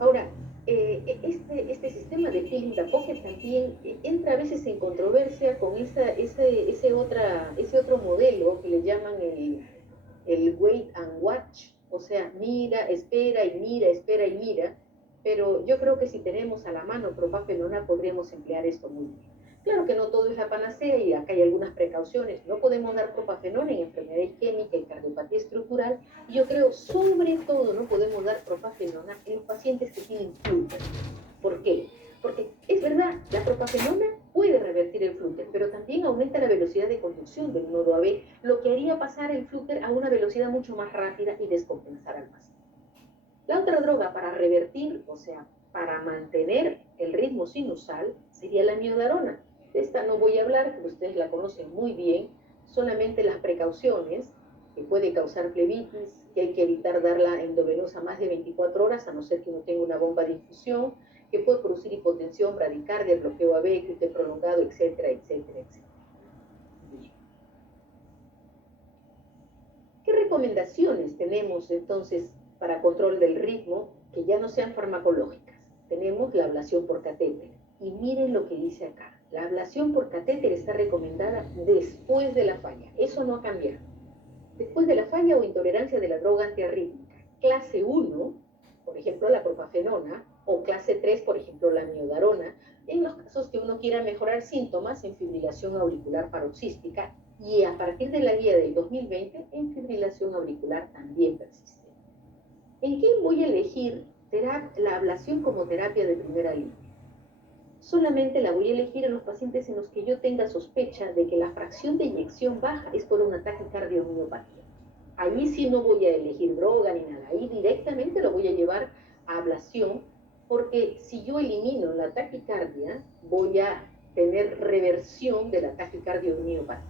Ahora, este sistema de pill in the pocket también entra a veces en controversia con ese otro modelo que le llaman el wait and watch. O sea, mira, espera y mira, espera y mira. Pero yo creo que si tenemos a la mano propafenona podríamos emplear esto muy bien. Claro que no todo es la panacea y acá hay algunas precauciones. No podemos dar propafenona en enfermedad isquémica y cardiopatía estructural. Y yo creo, sobre todo, no podemos dar propafenona en los pacientes que tienen flúter. ¿Por qué? Porque es verdad, la propafenona puede revertir el flúter, pero también aumenta la velocidad de conducción del nodo AB, lo que haría pasar el flúter a una velocidad mucho más rápida y descompensar al paciente. La otra droga para revertir, o sea, para mantener el ritmo sinusal, sería la miodarona. De esta no voy a hablar, porque ustedes la conocen muy bien, solamente las precauciones, que puede causar flebitis, que hay que evitar darla endovenosa más de 24 horas, a no ser que uno tenga una bomba de infusión, que puede producir hipotensión, bradicardia, bloqueo AB, QT prolongado, etcétera, etcétera, etcétera. ¿Qué recomendaciones tenemos entonces para control del ritmo que ya no sean farmacológicas? Tenemos la ablación por catéter. Y miren lo que dice acá. La ablación por catéter está recomendada después de la falla. Eso no ha cambiado. Después de la falla o intolerancia de la droga antiarrítmica. Clase 1, por ejemplo, la propafenona, o clase 3, por ejemplo, la miodarona, en los casos que uno quiera mejorar síntomas en fibrilación auricular paroxística y a partir de la guía del 2020 en fibrilación auricular también persiste. ¿En qué voy a elegir la ablación como terapia de primera línea? Solamente la voy a elegir en los pacientes en los que yo tenga sospecha de que la fracción de eyección baja es por un ataque cardiomiopatía. Ahí sí no voy a elegir droga ni nada, ahí directamente lo voy a llevar a ablación, porque si yo elimino la taquicardia, voy a tener reversión de la taquicardiomiopatia.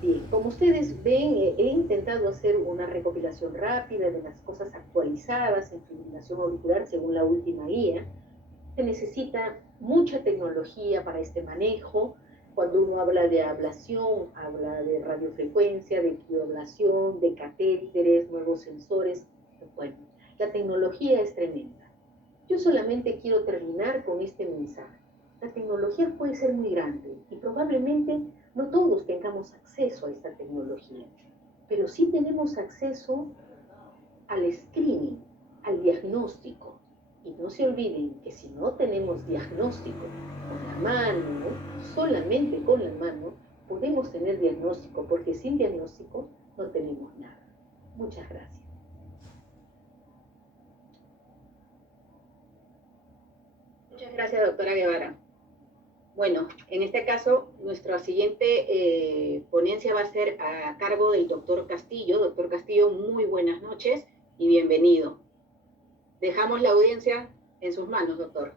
Bien, como ustedes ven, he intentado hacer una recopilación rápida de las cosas actualizadas en fibrilación auricular según la última guía. Se necesita mucha tecnología para este manejo. Cuando uno habla de ablación, habla de radiofrecuencia, de crioablación, de catéteres, nuevos sensores. Bueno, la tecnología es tremenda. Yo solamente quiero terminar con este mensaje. La tecnología puede ser muy grande y probablemente no todos tengamos acceso a esta tecnología, pero sí tenemos acceso al screening, al diagnóstico. Y no se olviden que si no tenemos diagnóstico con la mano, solamente con la mano, podemos tener diagnóstico, porque sin diagnóstico no tenemos nada. Muchas gracias. Muchas gracias, doctora Guevara. Bueno, en este caso, nuestra siguiente ponencia va a ser a cargo del doctor Castillo. Doctor Castillo, muy buenas noches y bienvenido. Dejamos la audiencia en sus manos, doctor.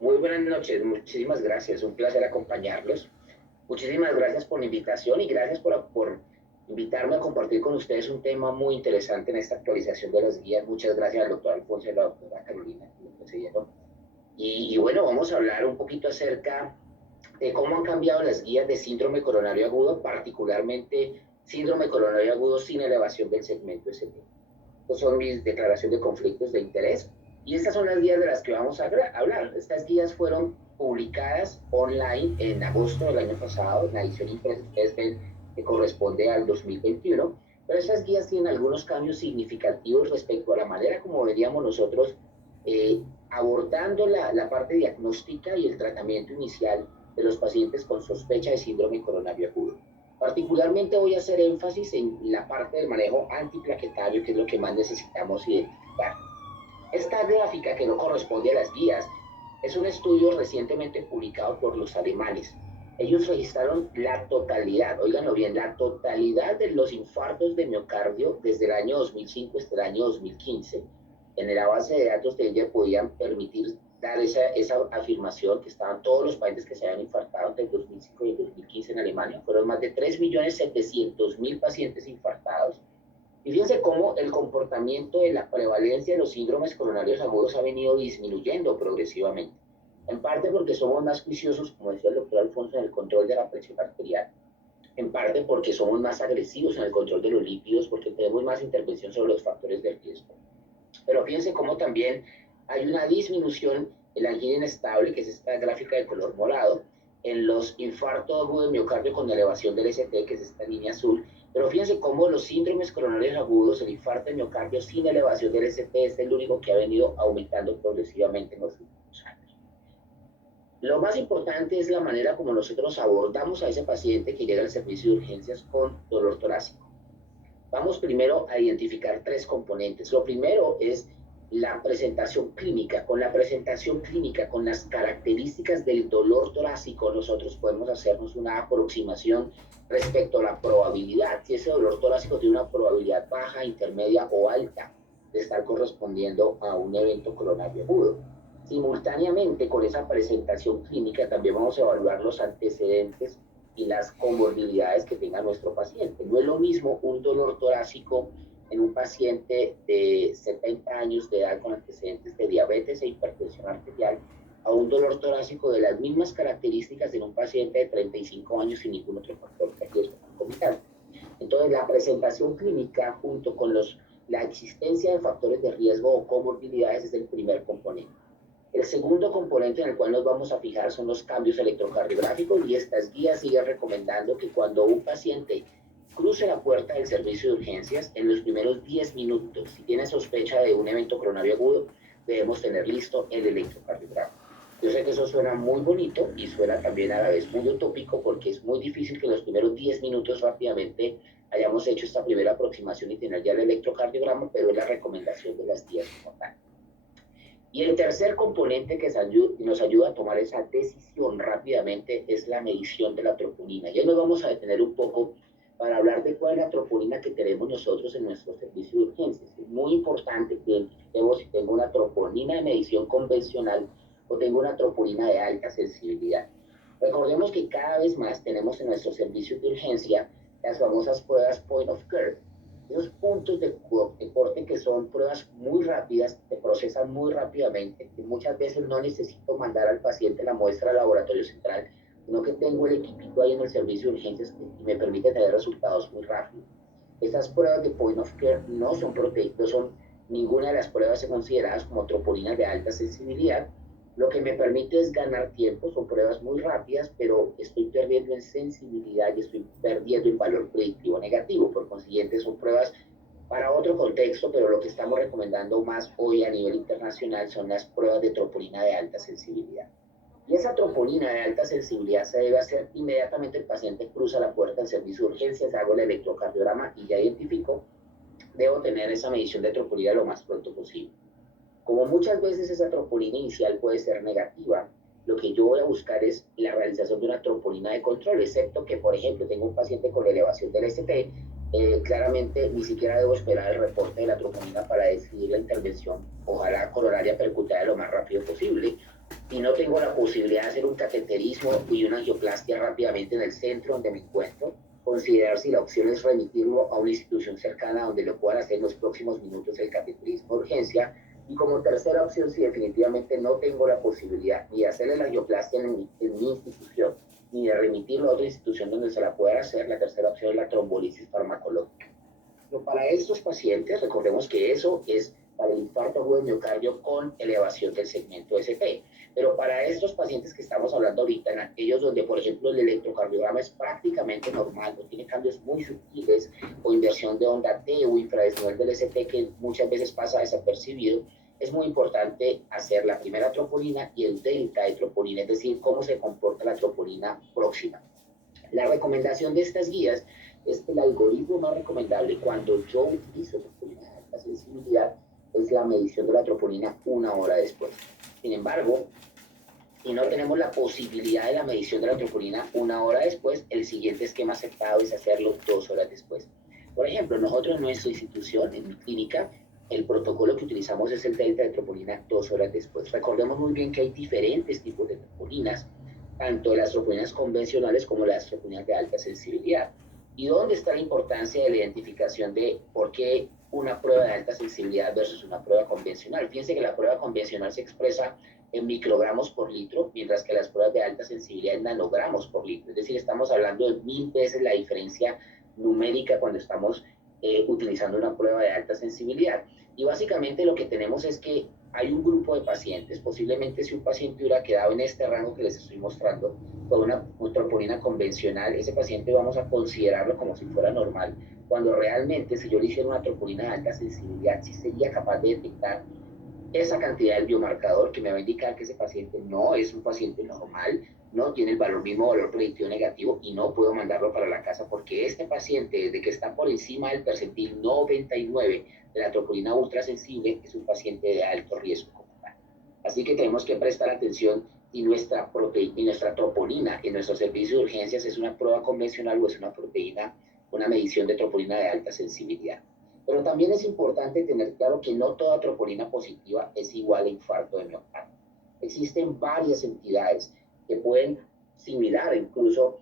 Muy buenas noches, muchísimas gracias, un placer acompañarlos. Muchísimas gracias por la invitación y gracias por invitarme a compartir con ustedes un tema muy interesante en esta actualización de las guías. Muchas gracias al doctor Alfonso y a la doctora Carolina que lo precedieron. Y bueno, vamos a hablar un poquito acerca de cómo han cambiado las guías de síndrome coronario agudo, particularmente síndrome coronario agudo sin elevación del segmento ST. Estas son mis declaraciones de conflictos de interés y estas son las guías de las que vamos a hablar. Estas guías fueron publicadas online en agosto del año pasado, en la edición impresa que corresponde al 2021, pero estas guías tienen algunos cambios significativos respecto a la manera como veníamos nosotros abordando la parte diagnóstica y el tratamiento inicial de los pacientes con sospecha de síndrome coronario agudo. Particularmente voy a hacer énfasis en la parte del manejo antiplaquetario, que es lo que más necesitamos identificar. Esta gráfica, que no corresponde a las guías, es un estudio recientemente publicado por los alemanes. Ellos registraron la totalidad, óiganlo bien, la totalidad de los infartos de miocardio desde el año 2005 hasta el año 2015. En la base de datos de ella podían permitir dar esa afirmación que estaban todos los pacientes que se habían infartado entre el 2005 y el 2015 en Alemania. Fueron más de 3.700.000 pacientes infartados. Y fíjense cómo el comportamiento de la prevalencia de los síndromes coronarios agudos ha venido disminuyendo progresivamente. En parte porque somos más juiciosos, como decía el doctor Alfonso, en el control de la presión arterial. En parte porque somos más agresivos en el control de los lípidos, porque tenemos más intervención sobre los factores de riesgo. Pero fíjense cómo también hay una disminución en la angina inestable, que es esta gráfica de color morado, en los infartos agudos de miocardio con elevación del ST, que es esta línea azul. Pero fíjense cómo los síndromes coronarios agudos, el infarto de miocardio sin elevación del ST, es el único que ha venido aumentando progresivamente en los últimos años. Lo más importante es la manera como nosotros abordamos a ese paciente que llega al servicio de urgencias con dolor torácico. Vamos primero a identificar 3 componentes. Lo primero es la presentación clínica. Con la presentación clínica, con las características del dolor torácico, nosotros podemos hacernos una aproximación respecto a la probabilidad. Si ese dolor torácico tiene una probabilidad baja, intermedia o alta de estar correspondiendo a un evento coronario agudo. Simultáneamente con esa presentación clínica también vamos a evaluar los antecedentes y las comorbilidades que tenga nuestro paciente. No es lo mismo un dolor torácico en un paciente de 70 años de edad con antecedentes de diabetes e hipertensión arterial a un dolor torácico de las mismas características en un paciente de 35 años sin ningún otro factor de riesgo concomitante. Entonces, la presentación clínica junto con la existencia de factores de riesgo o comorbilidades es el primer componente. El segundo componente en el cual nos vamos a fijar son los cambios electrocardiográficos, y estas guías siguen recomendando que cuando un paciente cruce la puerta del servicio de urgencias, en los primeros 10 minutos, si tiene sospecha de un evento coronario agudo, debemos tener listo el electrocardiograma. Yo sé que eso suena muy bonito y suena también a la vez muy utópico, porque es muy difícil que en los primeros 10 minutos rápidamente hayamos hecho esta primera aproximación y tener ya el electrocardiograma, pero es la recomendación de las guías como tal. Y el tercer componente que nos ayuda a tomar esa decisión rápidamente es la medición de la troponina. Ya nos vamos a detener un poco para hablar de cuál es la troponina que tenemos nosotros en nuestro servicio de urgencias. Es muy importante que identifiquemos si tengo una troponina de medición convencional o tengo una troponina de alta sensibilidad. Recordemos que cada vez más tenemos en nuestro servicio de urgencia las famosas pruebas point of care. Esos puntos de corte que son pruebas muy rápidas, se procesan muy rápidamente, que muchas veces no necesito mandar al paciente la muestra al laboratorio central, sino que tengo el equipito ahí en el servicio de urgencias que me permite tener resultados muy rápidos. Estas pruebas de point of care no son ninguna de las pruebas consideradas como troponinas de alta sensibilidad. Lo que me permite es ganar tiempo, son pruebas muy rápidas, pero estoy perdiendo en sensibilidad y estoy perdiendo en valor predictivo negativo. Por consiguiente, son pruebas para otro contexto, pero lo que estamos recomendando más hoy a nivel internacional son las pruebas de troponina de alta sensibilidad. Y esa troponina de alta sensibilidad se debe hacer inmediatamente el paciente cruza la puerta del servicio de urgencias, hago el electrocardiograma y ya identifico, debo tener esa medición de troponina lo más pronto posible. Como muchas veces esa troponina inicial puede ser negativa, lo que yo voy a buscar es la realización de una troponina de control, excepto que, por ejemplo, tengo un paciente con elevación del ST, claramente ni siquiera debo esperar el reporte de la troponina para decidir la intervención, ojalá coronaria percutida lo más rápido posible, y no tengo la posibilidad de hacer un cateterismo y una angioplastia rápidamente en el centro donde me encuentro, considerar si la opción es remitirlo a una institución cercana donde lo puedan hacer en los próximos minutos el cateterismo de urgencia. Y como tercera opción, si definitivamente no tengo la posibilidad ni de hacerle la angioplastia en mi institución, ni de remitirlo a otra institución donde se la pueda hacer, la tercera opción es la trombolisis farmacológica. Pero para estos pacientes, recordemos que eso es para el infarto agudo de miocardio con elevación del segmento ST. Pero para estos pacientes que estamos hablando ahorita, en aquellos donde, por ejemplo, el electrocardiograma es prácticamente normal, no tiene cambios muy sutiles, o inversión de onda T o infradesnivel del ST que muchas veces pasa desapercibido, es muy importante hacer la primera troponina y el delta de troponina, es decir, cómo se comporta la troponina próxima. La recomendación de estas guías es que el algoritmo más recomendable cuando yo utilizo troponina de alta sensibilidad es la medición de la troponina 1 hora después. Sin embargo, si no tenemos la posibilidad de la medición de la troponina 1 hora después, el siguiente esquema aceptado es hacerlo 2 horas después. Por ejemplo, nosotros en nuestra institución, en mi clínica, el protocolo que utilizamos es el delta de troponina 2 horas después. Recordemos muy bien que hay diferentes tipos de troponinas, tanto las troponinas convencionales como las troponinas de alta sensibilidad. ¿Y dónde está la importancia de la identificación de por qué una prueba de alta sensibilidad versus una prueba convencional? Fíjense que la prueba convencional se expresa en microgramos por litro, mientras que las pruebas de alta sensibilidad en nanogramos por litro. Es decir, estamos hablando de 1000 veces la diferencia numérica cuando estamos utilizando una prueba de alta sensibilidad. Y básicamente lo que tenemos es que hay un grupo de pacientes, posiblemente si un paciente hubiera quedado en este rango que les estoy mostrando, con una troponina convencional, ese paciente vamos a considerarlo como si fuera normal, cuando realmente si yo le hiciera una troponina de alta sensibilidad, sí sería capaz de detectar esa cantidad del biomarcador que me va a indicar que ese paciente no es un paciente normal, no tiene el mismo valor predictivo negativo y no puedo mandarlo para la casa porque este paciente, desde que está por encima del percentil 99 de la troponina ultrasensible, es un paciente de alto riesgo como tal. Así que tenemos que prestar atención y nuestra troponina en nuestro servicio de urgencias es una prueba convencional o es una proteína, una medición de troponina de alta sensibilidad. Pero también es importante tener claro que no toda troponina positiva es igual a infarto de miocardio. Existen varias entidades que pueden similar, incluso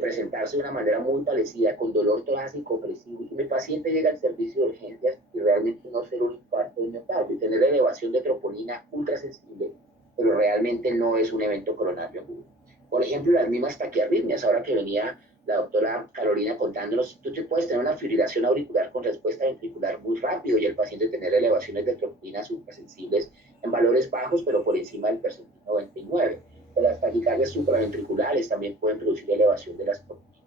presentarse de una manera muy parecida, con dolor torácico opresivo, y mi paciente llega al servicio de urgencias y realmente no ser un infarto de miocardio y tener elevación de troponina ultrasensible, pero realmente no es un evento coronario agudo. Por ejemplo, las mismas taquiarritmias, ahora que venía la doctora Carolina contándonos, tú te puedes tener una fibrilación auricular con respuesta ventricular muy rápido y el paciente tener elevaciones de troponinas ultrasensibles en valores bajos, pero por encima del percentil 99. Las taquicardias supraventriculares también pueden producir elevación de las troponinas.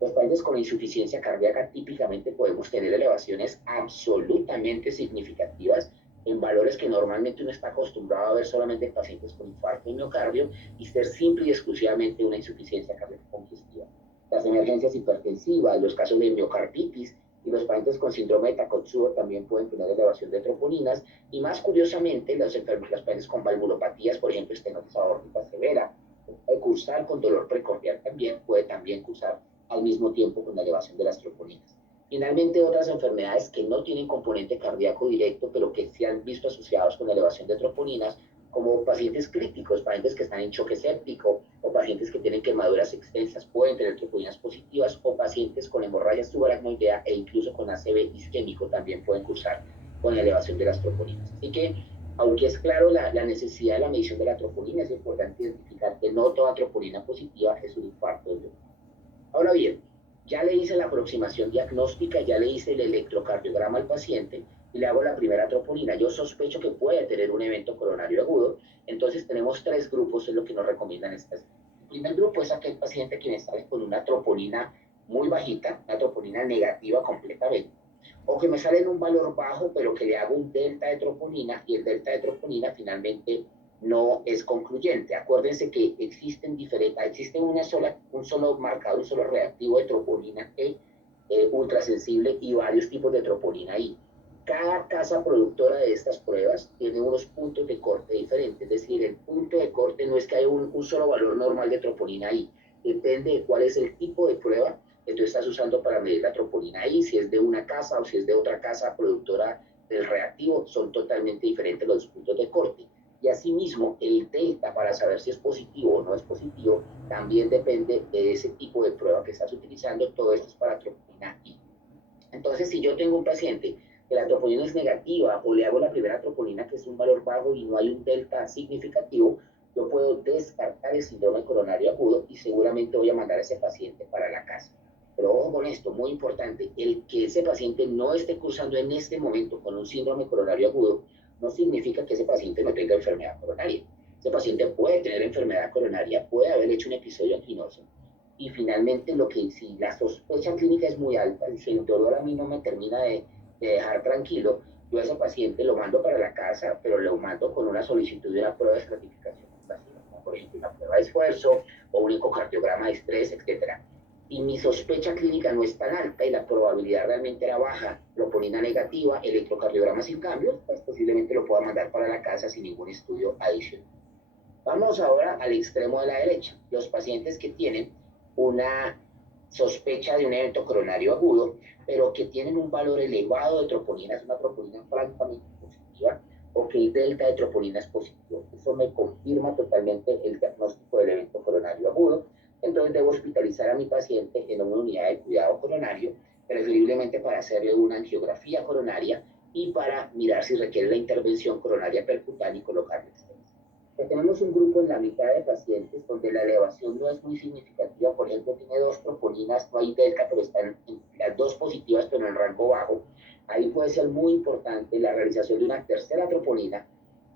Los pacientes con insuficiencia cardíaca típicamente podemos tener elevaciones absolutamente significativas en valores que normalmente uno está acostumbrado a ver solamente en pacientes con infarto y miocardio y ser simple y exclusivamente una insuficiencia cardíaca congestiva. Las emergencias hipertensivas, los casos de miocarditis y los pacientes con síndrome de Takotsubo también pueden tener elevación de troponinas y más curiosamente los pacientes con valvulopatías, por ejemplo estenosis aórtica severa, puede cursar con dolor precordial también, puede también cursar al mismo tiempo con la elevación de las troponinas. Finalmente, otras enfermedades que no tienen componente cardíaco directo, pero que se han visto asociados con la elevación de troponinas, como pacientes críticos, pacientes que están en choque séptico, o pacientes que tienen quemaduras extensas, pueden tener troponinas positivas, o pacientes con hemorragia subaracnoidea e incluso con ACV isquémico también pueden cursar con la elevación de las troponinas. Así que, aunque es claro la necesidad de la medición de la troponina, es importante identificar que no toda troponina positiva es un infarto. Ahora bien, ya le hice la aproximación diagnóstica, ya le hice el electrocardiograma al paciente y le hago la primera troponina. Yo sospecho que puede tener un evento coronario agudo, entonces tenemos 3 grupos, es lo que nos recomiendan estas. El primer grupo es aquel paciente que me sale con una troponina muy bajita, una troponina negativa completamente, o que me sale en un valor bajo, pero que le hago un delta de troponina y el delta de troponina finalmente no es concluyente. Acuérdense que existe un solo marcador, un solo reactivo de troponina E ultrasensible y varios tipos de troponina I. Cada casa productora de estas pruebas tiene unos puntos de corte diferentes, es decir, el punto de corte no es que haya un solo valor normal de troponina I, depende de cuál es el tipo de prueba que tú estás usando para medir la troponina I, si es de una casa o si es de otra casa productora del reactivo, son totalmente diferentes los puntos de corte. Y asimismo, el delta para saber si es positivo o no es positivo también depende de ese tipo de prueba que estás utilizando. Todo esto es para troponina I. Entonces, si yo tengo un paciente que la troponina es negativa o le hago la primera troponina que es un valor bajo y no hay un delta significativo, yo puedo descartar el síndrome coronario agudo y seguramente voy a mandar a ese paciente para la casa. Pero ojo con esto, muy importante, el que ese paciente no esté cursando en este momento con un síndrome coronario agudo no significa que ese paciente no tenga enfermedad coronaria. Ese paciente puede tener enfermedad coronaria, puede haber hecho un episodio anquinoso. Y finalmente, si la sospecha clínica es muy alta, y si el dolor a mí no me termina de dejar tranquilo, yo a ese paciente lo mando para la casa, pero lo mando con una solicitud de una prueba de estratificación, como por ejemplo una prueba de esfuerzo o un ecocardiograma de estrés, etc. Y mi sospecha clínica no es tan alta y la probabilidad realmente era baja, troponina negativa, electrocardiograma sin cambios, pues posiblemente lo pueda mandar para la casa sin ningún estudio adicional. Vamos ahora al extremo de la derecha, los pacientes que tienen una sospecha de un evento coronario agudo, pero que tienen un valor elevado de troponina, es una troponina francamente positiva, o que el delta de troponina es positivo. Eso me confirma totalmente el diagnóstico del evento coronario agudo. Entonces debo hospitalizar a mi paciente en una unidad de cuidado coronario, preferiblemente para hacerle una angiografía coronaria y para mirar si requiere la intervención coronaria percutánea y colocarle stents. Tenemos un grupo en la mitad de pacientes donde la elevación no es muy significativa, por ejemplo, tiene 2 troponinas, no hay delta, pero están las 2 positivas, pero en rango bajo. Ahí puede ser muy importante la realización de una tercera troponina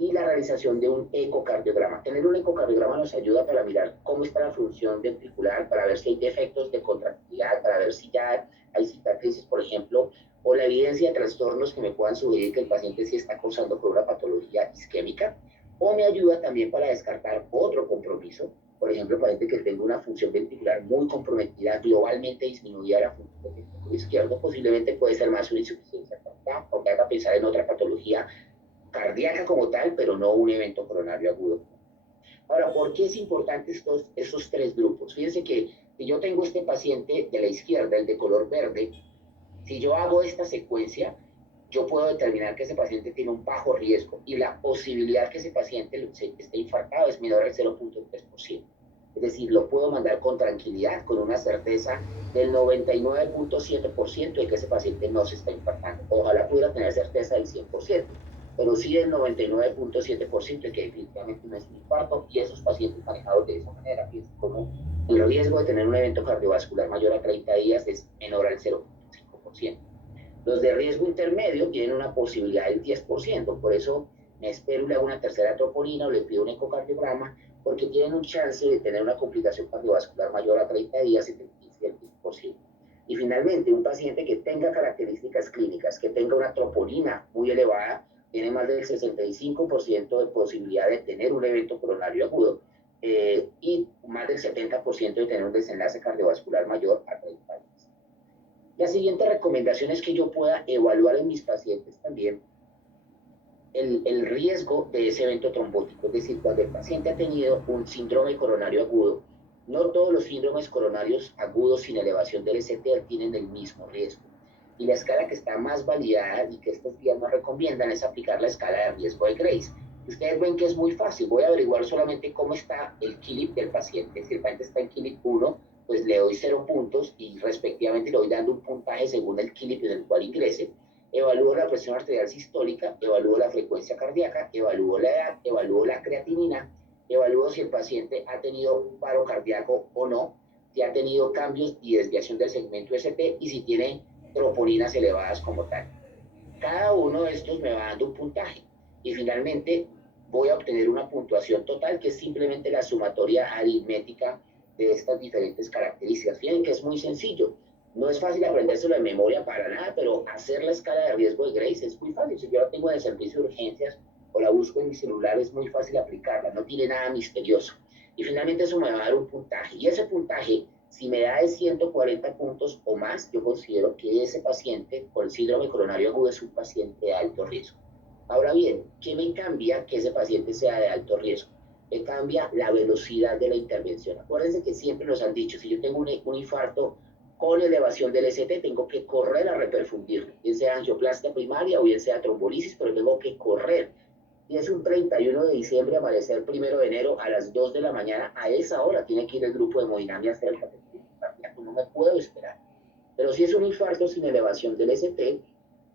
y la realización de un ecocardiograma. Tener un ecocardiograma nos ayuda para mirar cómo está la función ventricular, para ver si hay defectos de contractilidad, para ver si ya hay cicatrices, por ejemplo, o la evidencia de trastornos que me puedan sugerir que el paciente sí está causando por una patología isquémica, o me ayuda también para descartar otro compromiso, por ejemplo, paciente que tenga una función ventricular muy comprometida, globalmente disminuida la función del ventrículo izquierdo, posiblemente puede ser más una insuficiencia cardíaca, o que haga pensar en otra patología cardíaca como tal, pero no un evento coronario agudo. Ahora, ¿por qué es importante esos tres grupos? Fíjense que si yo tengo este paciente de la izquierda, el de color verde, si yo hago esta secuencia, yo puedo determinar que ese paciente tiene un bajo riesgo y la posibilidad que ese paciente esté infartado es menor al 0.3%. Es decir, lo puedo mandar con tranquilidad, con una certeza del 99.7% de que ese paciente no se está infartando. Ojalá pudiera tener certeza del 100%, pero sí del 99.7% de que definitivamente no es un infarto, y esos pacientes manejados de esa manera, fíjense cómo el riesgo de tener un evento cardiovascular mayor a 30 días es menor al 0.5%. Los de riesgo intermedio tienen una posibilidad del 10%, por eso me espero y le hago una tercera troponina o le pido un ecocardiograma, porque tienen un chance de tener una complicación cardiovascular mayor a 30 días entre el 15 y el 20%. Y finalmente, un paciente que tenga características clínicas, que tenga una troponina muy elevada, tiene más del 65% de posibilidad de tener un evento coronario agudo y más del 70% de tener un desenlace cardiovascular mayor a 30 días. La siguiente recomendación es que yo pueda evaluar en mis pacientes también el riesgo de ese evento trombótico, es decir, cuando el paciente ha tenido un síndrome coronario agudo, no todos los síndromes coronarios agudos sin elevación del ST tienen el mismo riesgo. Y la escala que está más validada y que estos días nos recomiendan es aplicar la escala de riesgo de Grace. Ustedes ven que es muy fácil, voy a averiguar solamente cómo está el KILIP del paciente. Si el paciente está en KILIP 1, pues le doy 0 puntos y respectivamente le voy dando un puntaje según el KILIP en el cual ingrese. Evalúo la presión arterial sistólica, evalúo la frecuencia cardíaca, evalúo la edad, evalúo la creatinina, evalúo si el paciente ha tenido un paro cardíaco o no, si ha tenido cambios y desviación del segmento ST y si tiene troponinas elevadas como tal. Cada uno de estos me va dando un puntaje y finalmente voy a obtener una puntuación total que es simplemente la sumatoria aritmética de estas diferentes características. Fíjense que es muy sencillo. No es fácil aprendérselo de memoria para nada, pero hacer la escala de riesgo de Grace es muy fácil. Si yo la tengo en el servicio de urgencias o la busco en mi celular, es muy fácil aplicarla, no tiene nada misterioso. Y finalmente eso me va a dar un puntaje. Y ese puntaje, si me da de 140 puntos o más, yo considero que ese paciente con síndrome coronario agudo es un paciente de alto riesgo. Ahora bien, ¿qué me cambia que ese paciente sea de alto riesgo? Me cambia la velocidad de la intervención. Acuérdense que siempre nos han dicho, si yo tengo un infarto con elevación del ST, tengo que correr a reperfundirlo, bien sea angioplastia primaria o bien sea trombolisis, pero tengo que correr. Y es un 31 de diciembre, amanecer 1 de enero a las 2 de la mañana, a esa hora tiene que ir el grupo de hemodinamia a hacer el cateterismo cardíaco, no me puedo esperar. Pero si es un infarto sin elevación del ST,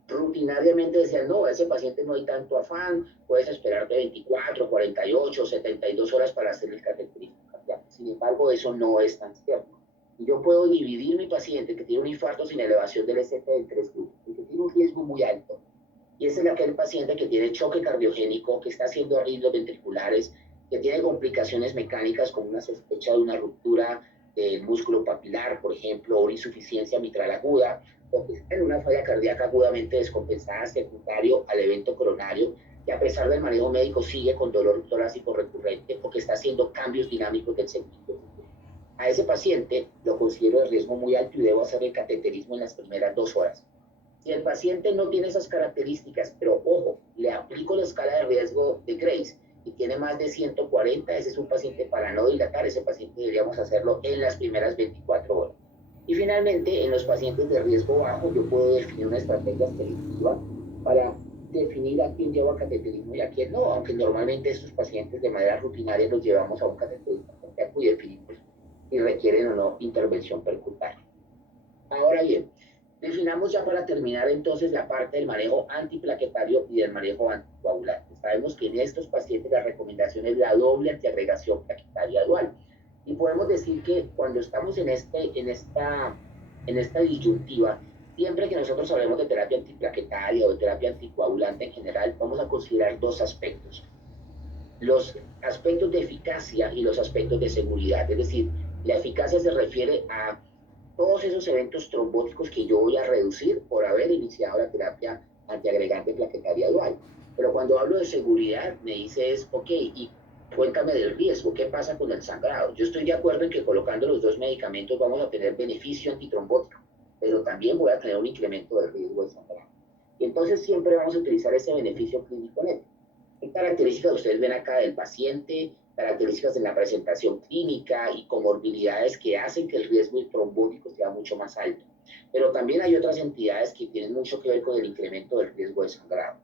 rutinariamente decían, no, a ese paciente no hay tanto afán, puedes esperar de 24, 48, 72 horas para hacer el cateterismo cardíaco. Sin embargo, eso no es tan cierto. Y yo puedo dividir mi paciente que tiene un infarto sin elevación del ST en 3 grupos, el que tiene un riesgo muy alto, y ese es aquel paciente que tiene choque cardiogénico, que está haciendo arritmias ventriculares, que tiene complicaciones mecánicas como una sospecha de una ruptura del músculo papilar, por ejemplo, o insuficiencia mitral aguda, o que está en una falla cardíaca agudamente descompensada secundario al evento coronario, y a pesar del manejo médico sigue con dolor torácico recurrente porque está haciendo cambios dinámicos del segmento. A ese paciente lo considero de riesgo muy alto y debo hacer el cateterismo en las primeras 2 horas. Si el paciente no tiene esas características, pero ojo, le aplico la escala de riesgo de Grace y tiene más de 140, ese es un paciente para no dilatar, ese paciente deberíamos hacerlo en las primeras 24 horas. Y finalmente, en los pacientes de riesgo bajo, yo puedo definir una estrategia selectiva para definir a quién lleva cateterismo y a quién no, aunque normalmente estos pacientes de manera rutinaria los llevamos a un cateterismo cardíaco y definimos si requieren o no intervención percutánea. Ahora bien, definamos ya para terminar entonces la parte del manejo antiplaquetario y del manejo anticoagulante. Sabemos que en estos pacientes la recomendación es la doble antiagregación plaquetaria dual. Y podemos decir que cuando estamos en esta disyuntiva, siempre que nosotros hablemos de terapia antiplaquetaria o de terapia anticoagulante en general, vamos a considerar 2 aspectos. los aspectos de eficacia y los aspectos de seguridad. Es decir, la eficacia se refiere a todos esos eventos trombóticos que yo voy a reducir por haber iniciado la terapia antiagregante plaquetaria dual. Pero cuando hablo de seguridad, me dices, ok, y cuéntame del riesgo, ¿qué pasa con el sangrado? Yo estoy de acuerdo en que colocando los dos medicamentos vamos a tener beneficio antitrombótico, pero también voy a tener un incremento del riesgo de sangrado. Y entonces siempre vamos a utilizar ese beneficio clínico neto. ¿Qué características ustedes ven acá del paciente? Características en la presentación clínica y comorbilidades que hacen que el riesgo trombótico sea mucho más alto. Pero también hay otras entidades que tienen mucho que ver con el incremento del riesgo de sangrado.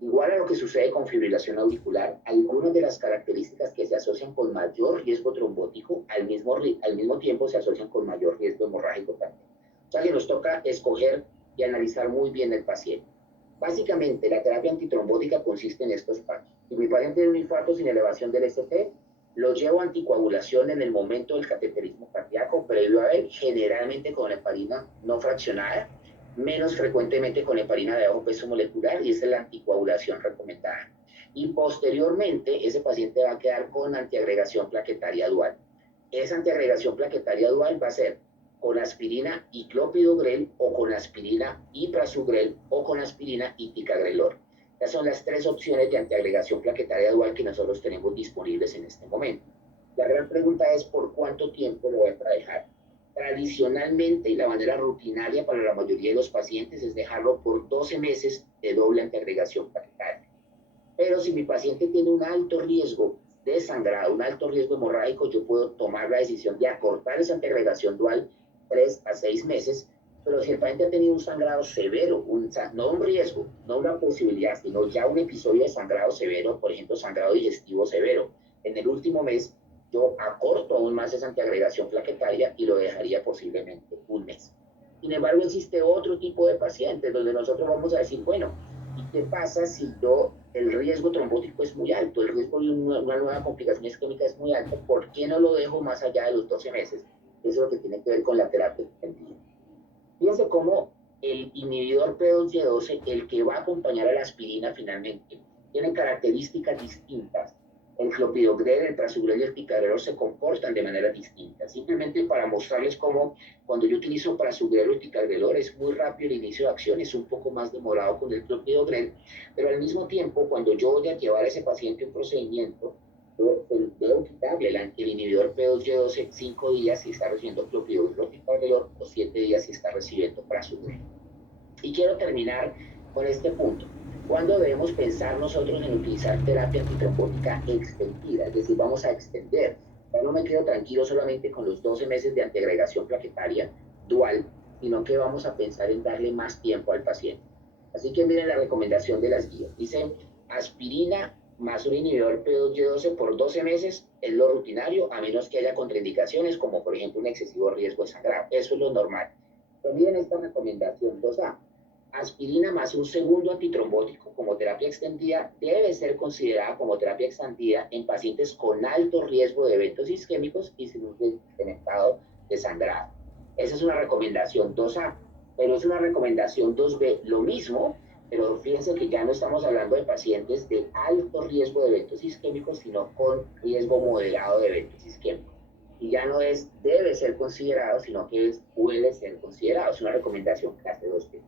Igual a lo que sucede con fibrilación auricular, algunas de las características que se asocian con mayor riesgo trombótico al mismo tiempo se asocian con mayor riesgo hemorrágico también. O sea que nos toca escoger y analizar muy bien el paciente. Básicamente, la terapia antitrombótica consiste en estos pasos. Si mi paciente tiene un infarto sin elevación del ST, lo llevo a anticoagulación en el momento del cateterismo cardíaco previo a él, generalmente con heparina no fraccionada, menos frecuentemente con heparina de bajo peso molecular, y esa es la anticoagulación recomendada. Y posteriormente, ese paciente va a quedar con antiagregación plaquetaria dual. Esa antiagregación plaquetaria dual va a ser con aspirina y clopidogrel o con aspirina y prasugrel o con aspirina y ticagrelor. Estas son las tres opciones de antiagregación plaquetaria dual que nosotros tenemos disponibles en este momento. La gran pregunta es ¿por cuánto tiempo lo voy a dejar? Tradicionalmente y la manera rutinaria para la mayoría de los pacientes es dejarlo por 12 meses de doble antiagregación plaquetaria. Pero si mi paciente tiene un alto riesgo de sangrado, un alto riesgo hemorrágico, yo puedo tomar la decisión de acortar esa antiagregación dual 3 a 6 meses, pero si el paciente ha tenido un sangrado severo, no un riesgo, no una posibilidad, sino ya un episodio de sangrado severo, por ejemplo, sangrado digestivo severo, en el último mes, yo acorto aún más esa antiagregación plaquetaria y lo dejaría posiblemente un mes. Sin embargo, existe otro tipo de pacientes donde nosotros vamos a decir, bueno, ¿y qué pasa si el riesgo trombótico es muy alto, el riesgo de una nueva complicación isquémica es muy alto? ¿Por qué no lo dejo más allá de los 12 meses? Eso es lo que tiene que ver con la terapia extendida. Fíjense cómo el inhibidor P2Y12, el que va a acompañar a la aspirina finalmente, tiene características distintas. El clopidogrel, el prasugrel y el ticagrelor se comportan de manera distinta. Simplemente para mostrarles cómo cuando yo utilizo prasugrel o ticagrelor es muy rápido el inicio de acción, es un poco más demorado con el clopidogrel, pero al mismo tiempo cuando yo voy a llevar a ese paciente un procedimiento, debo quitarle el inhibidor P2Y12 5 días si está recibiendo clopidogrel o ticagrelor o 7 días si está recibiendo prasugrel. Y quiero terminar con este punto. ¿Cuándo debemos pensar nosotros en utilizar terapia antitrombótica extendida? Es decir, vamos a extender. Ya no me quedo tranquilo solamente con los 12 meses de antiagregación plaquetaria dual, sino que vamos a pensar en darle más tiempo al paciente. Así que miren la recomendación de las guías. Dice aspirina más un inhibidor P2Y12 por 12 meses es lo rutinario, a menos que haya contraindicaciones, como por ejemplo un excesivo riesgo de sangrado. Eso es lo normal. Pero miren esta recomendación 2A. Aspirina más un segundo antitrombótico como terapia extendida debe ser considerada como terapia extendida en pacientes con alto riesgo de eventos isquémicos y sin un incrementado de sangrado. Esa es una recomendación 2A, pero es una recomendación 2B, lo mismo, pero fíjense que ya no estamos hablando de pacientes de alto riesgo de eventos isquémicos, sino con riesgo moderado de eventos isquémicos. Y ya no es debe ser considerado, sino que puede ser considerado. Es una recomendación clase 2B.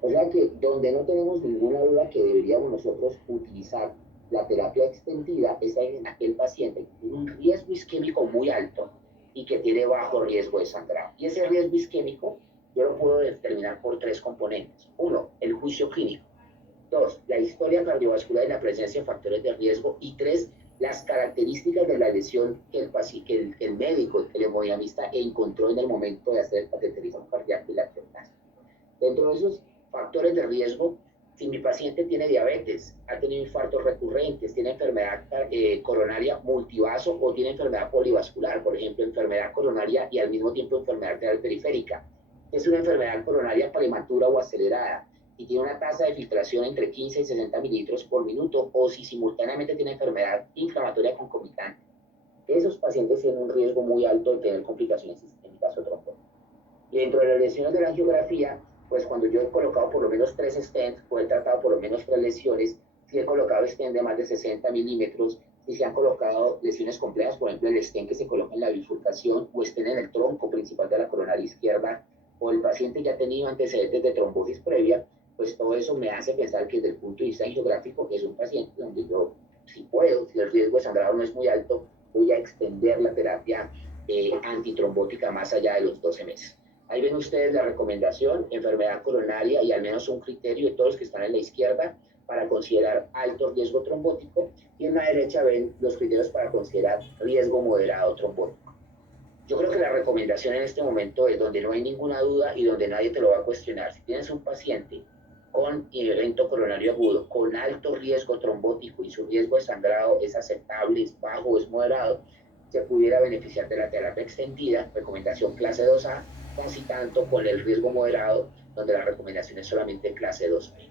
O sea que donde no tenemos ninguna duda que deberíamos nosotros utilizar la terapia extendida es en aquel paciente que tiene un riesgo isquémico muy alto y que tiene bajo riesgo de sangrado. Y ese riesgo isquémico yo lo puedo determinar por 3 componentes. 1, el juicio clínico. 2, la historia cardiovascular y la presencia de factores de riesgo. Y 3, las características de la lesión que el médico, el hemodiamista, encontró en el momento de hacer el cateterismo cardíaco y la angioplasia. Dentro de esos factores de riesgo, si mi paciente tiene diabetes, ha tenido infartos recurrentes, tiene enfermedad coronaria multivaso o tiene enfermedad polivascular, por ejemplo, enfermedad coronaria y al mismo tiempo enfermedad arterial periférica, es una enfermedad coronaria prematura o acelerada y tiene una tasa de filtración entre 15 y 60 mililitros por minuto, o si simultáneamente tiene enfermedad inflamatoria concomitante, esos pacientes tienen un riesgo muy alto de tener complicaciones sistémicas o trombóticas. Y dentro de las lesiones de la angiografía, pues cuando yo he colocado por lo menos 3 stents, o he tratado por lo menos 3 lesiones, si he colocado stents de más de 60 milímetros, si se han colocado lesiones complejas, por ejemplo, el stent que se coloca en la bifurcación o stent en el tronco principal de la coronaria izquierda, o el paciente ya ha tenido antecedentes de trombosis previa, pues todo eso me hace pensar que desde el punto de vista geográfico es un paciente donde yo, si puedo, si el riesgo de sangrado no es muy alto, voy a extender la terapia antitrombótica más allá de los 12 meses. Ahí ven ustedes la recomendación, enfermedad coronaria y al menos un criterio de todos los que están en la izquierda para considerar alto riesgo trombótico, y en la derecha ven los criterios para considerar riesgo moderado trombótico. Yo creo que la recomendación en este momento es donde no hay ninguna duda y donde nadie te lo va a cuestionar. Si tienes un paciente con evento coronario agudo, con alto riesgo trombótico y su riesgo de sangrado es aceptable, es bajo, es moderado, se pudiera beneficiar de la terapia extendida, recomendación clase 2A, casi tanto con el riesgo moderado, donde la recomendación es solamente clase 2B.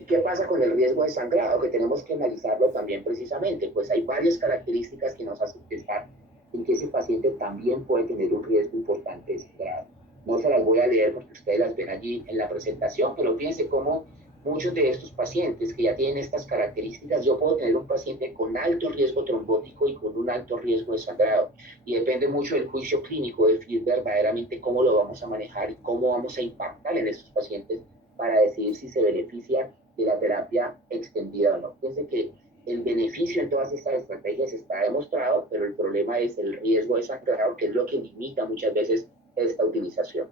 ¿Y qué pasa con el riesgo de sangrado? Que tenemos que analizarlo también precisamente, pues hay varias características que nos hacen pensar en que ese paciente también puede tener un riesgo importante de sangrado. No se las voy a leer porque ustedes las ven allí en la presentación, pero fíjense cómo muchos de estos pacientes que ya tienen estas características, yo puedo tener un paciente con alto riesgo trombótico y con un alto riesgo de sangrado. Y depende mucho del juicio clínico, definir verdaderamente cómo lo vamos a manejar y cómo vamos a impactar en estos pacientes para decidir si se beneficia de la terapia extendida o no. Fíjense que el beneficio en todas estas estrategias está demostrado, pero el problema es el riesgo de sangrado, que es lo que limita muchas veces esta utilización.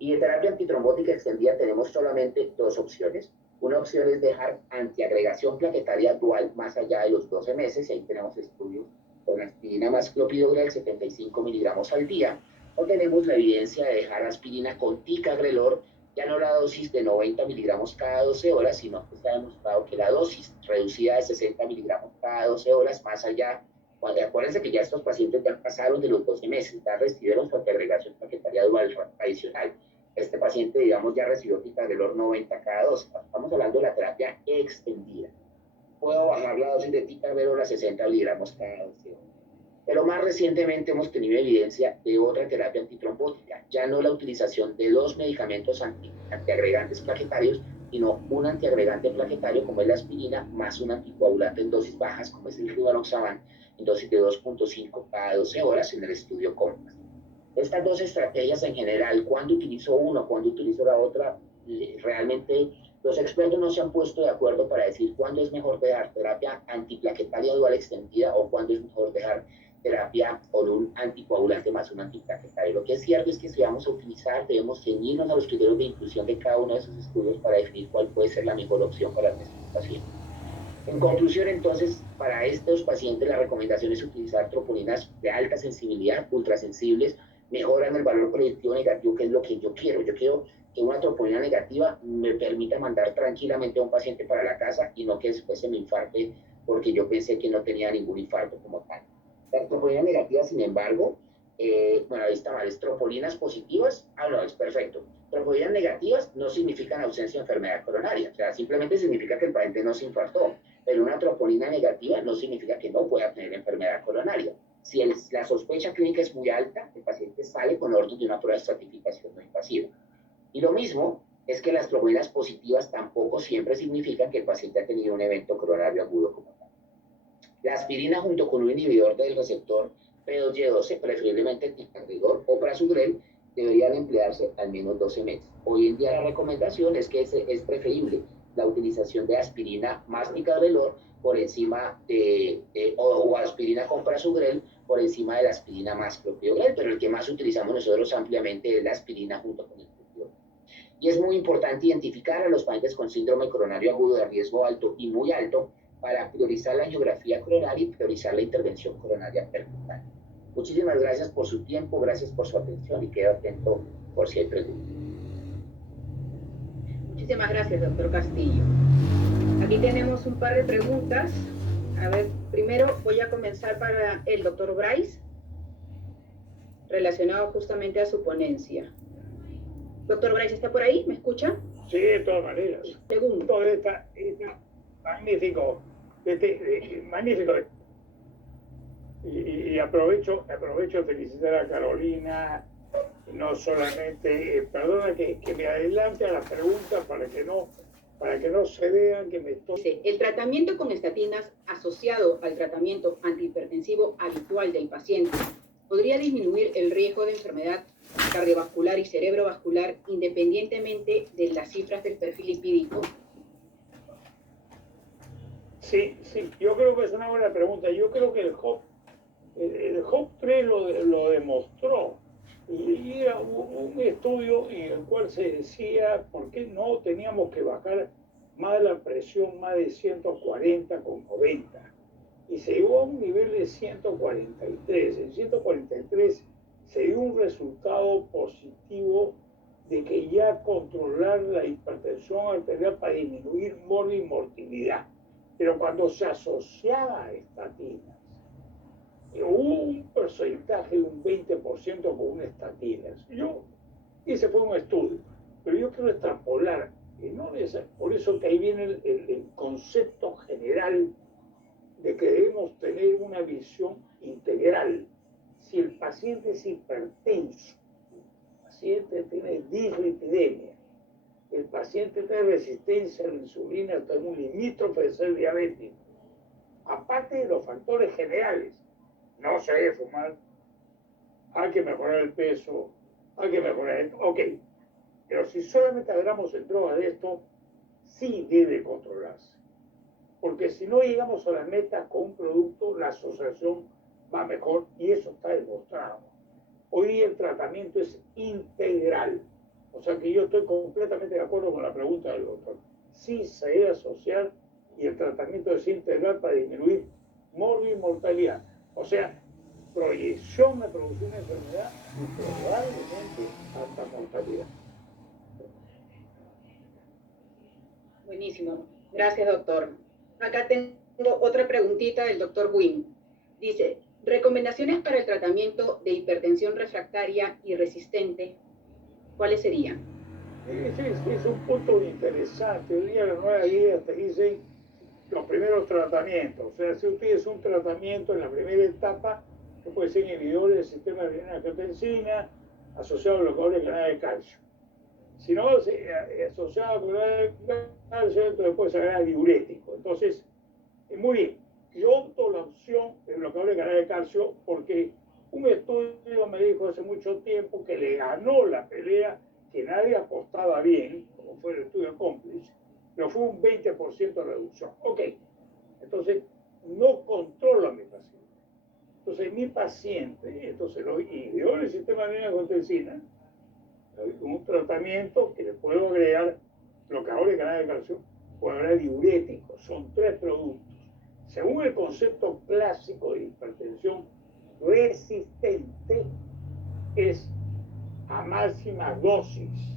Y de terapia antitrombótica extendida tenemos solamente dos opciones. Una opción es dejar antiagregación plaquetaria dual más allá de los 12 meses, y ahí tenemos estudios con aspirina más clopidogrel 75 miligramos al día, o tenemos la evidencia de dejar aspirina con ticagrelor, ya no la dosis de 90 miligramos cada 12 horas, sino que se ha demostrado que la dosis reducida de 60 miligramos cada 12 horas, más allá, acuérdense que ya estos pacientes ya pasaron de los 12 meses, ya recibieron su antiagregación plaquetaria dual tradicional. Este paciente, digamos, ya recibió ticagrelor 90 cada 12. Estamos hablando de la terapia extendida. Puedo bajar la dosis de ticagrelor a 60 miligramos cada 12 horas. Pero más recientemente hemos tenido evidencia de otra terapia antitrombótica, ya no la utilización de dos medicamentos antiagregantes plaquetarios, sino un antiagregante plaquetario como es la aspirina, más un anticoagulante en dosis bajas como es el rivaroxaban, en dosis de 2.5 cada 12 horas en el estudio COMPAS. Estas dos estrategias en general, cuando utilizo una, cuando utilizo la otra, realmente los expertos no se han puesto de acuerdo para decir cuándo es mejor dejar terapia antiplaquetaria dual extendida o cuándo es mejor dejar terapia con un anticoagulante más un antiplaquetario. Lo que es cierto es que si vamos a utilizar, debemos ceñirnos a los criterios de inclusión de cada uno de esos estudios para definir cuál puede ser la mejor opción para nuestros pacientes. En conclusión, entonces, para estos pacientes la recomendación es utilizar troponinas de alta sensibilidad, ultrasensibles, mejoran el valor predictivo negativo, que es lo que yo quiero. Yo quiero que una troponina negativa me permita mandar tranquilamente a un paciente para la casa y no que después se me infarte porque yo pensé que no tenía ningún infarto como tal. Las troponinas negativas, sin embargo, bueno, ahí está mal, tropolinas positivas, no, es perfecto. Tropolinas negativas no significan ausencia de enfermedad coronaria, o sea, simplemente significa que el paciente no se infartó, pero una troponina negativa no significa que no pueda tener enfermedad coronaria. Si la sospecha clínica es muy alta, el paciente sale con orden de una prueba de estratificación no invasiva. Y lo mismo es que las troponinas positivas tampoco siempre significan que el paciente ha tenido un evento coronario agudo como tal. La aspirina junto con un inhibidor del receptor P2Y12, preferiblemente ticagrelor o prasugrel, deberían emplearse al menos 12 meses. Hoy en día la recomendación es que es preferible la utilización de aspirina más ticagrelor por encima o aspirina con prasugrel por encima de la aspirina más clopidogrel, pero el que más utilizamos nosotros ampliamente es la aspirina junto con el clopidogrel. Y es muy importante identificar a los pacientes con síndrome coronario agudo de riesgo alto y muy alto para priorizar la angiografía coronaria y priorizar la intervención coronaria percutánea. Muchísimas gracias por su tiempo, gracias por su atención y quedo atento por si hay preguntas. Muchísimas gracias, doctor Castillo. Aquí tenemos un par de preguntas. A ver, primero voy a comenzar para el doctor Bryce, relacionado justamente a su ponencia. Doctor Bryce, ¿está por ahí? ¿Me escucha? Sí, de todas maneras. Segundo. Magnífico. Magnífico. Y aprovecho de felicitar a Carolina, no solamente, perdona que me adelante a las preguntas para que no para que no se vean que me estoy... Dice, el tratamiento con estatinas asociado al tratamiento antihipertensivo habitual del paciente podría disminuir el riesgo de enfermedad cardiovascular y cerebrovascular independientemente de las cifras del perfil lipídico. Sí, yo creo que es una buena pregunta. Yo creo que el HOP3 lo demostró. Y era un estudio en el cual se decía por qué no teníamos que bajar más la presión, más de 140 con 90. Y se llegó a un nivel de 143. En 143 se dio un resultado positivo de que ya controlar la hipertensión arterial para disminuir morbilidad. Pero cuando se asociaba a estatinas, hubo un porcentaje de un 20% con una estatina. Ese fue un estudio, pero yo quiero extrapolar, y no por eso que ahí viene el concepto general de que debemos tener una visión integral. Si el paciente es hipertenso, el paciente tiene dislipidemia, el paciente tiene resistencia a la insulina, está en un limítrofe de ser diabético, aparte de los factores generales, no se debe fumar, hay que mejorar el peso, hay que mejorar esto, ok, pero si solamente hablamos en drogas de esto, sí debe controlarse, porque si no llegamos a la meta con un producto, la asociación va mejor y eso está demostrado. Hoy el tratamiento es integral, o sea que yo estoy completamente de acuerdo con la pregunta del doctor. Sí se debe asociar y el tratamiento es integral para disminuir mortalidad. O sea, proyección de producir una enfermedad y probablemente hasta mortalidad. Buenísimo. Gracias, doctor. Acá tengo otra preguntita del doctor Wynn. Dice, recomendaciones para el tratamiento de hipertensión refractaria y resistente, ¿cuáles serían? Es un punto interesante. Hoy día las nuevas guías te dicen los primeros tratamientos. O sea, si usted es un tratamiento en la primera etapa, que puede ser inhibidores del sistema de angiotensina, asociado a bloqueadores de canales de calcio. Si no, asociado a bloqueadores de calcio, entonces puede ser diurético. Entonces, muy bien. Yo opto la opción de bloqueador de canal de calcio porque un estudio me dijo hace mucho tiempo que le ganó la pelea que nadie apostaba bien, como fue el estudio Accomplish, pero fue un 20% de reducción. Ok, entonces no controlo a mi paciente. Entonces mi paciente, entonces lo inhibió el sistema de angiotensina, un tratamiento que le puedo agregar bloqueador de canal de calcio, puedo agregar diuréticos, son 3 productos. Según el concepto clásico de hipertensión resistente, es a máxima dosis.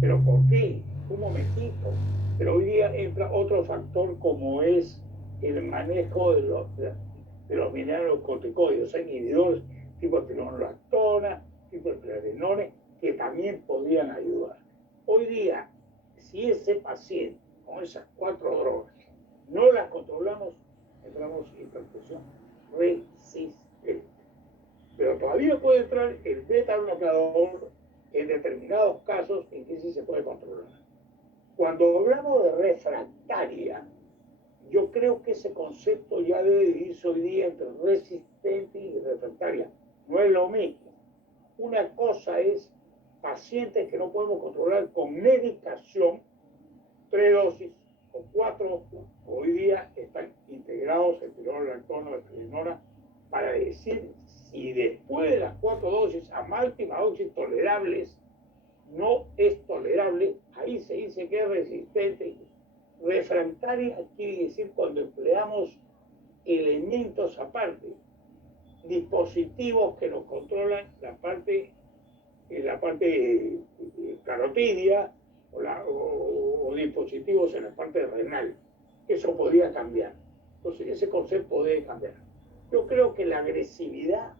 ¿Pero por qué? Un momentito. Pero hoy día entra otro factor como es el manejo de los mineralocorticoides, inhibidores tipo spironolactona, tipo eplerenone, que también podrían ayudar. Hoy día, si ese paciente con esas 4 drogas no las controlamos, entramos en hipertensión resistente. Pero todavía puede entrar el beta bloqueador en determinados casos en que sí se puede controlar. Cuando hablamos de refractaria, yo creo que ese concepto ya debe dividirse hoy día entre resistente y refractaria. No es lo mismo. Una cosa es pacientes que no podemos controlar con medicación, 3 dosis o 4, hoy día están integrados el spironolactona o eplerenona para decir si después de las 4 dosis a máxima dosis tolerables no es tolerable, ahí se dice que es resistente. Refractaria quiere decir cuando empleamos elementos aparte, dispositivos que nos controlan la parte carotidia o dispositivos en la parte renal. Eso podría cambiar. Entonces ese concepto debe cambiar. Yo creo que la agresividad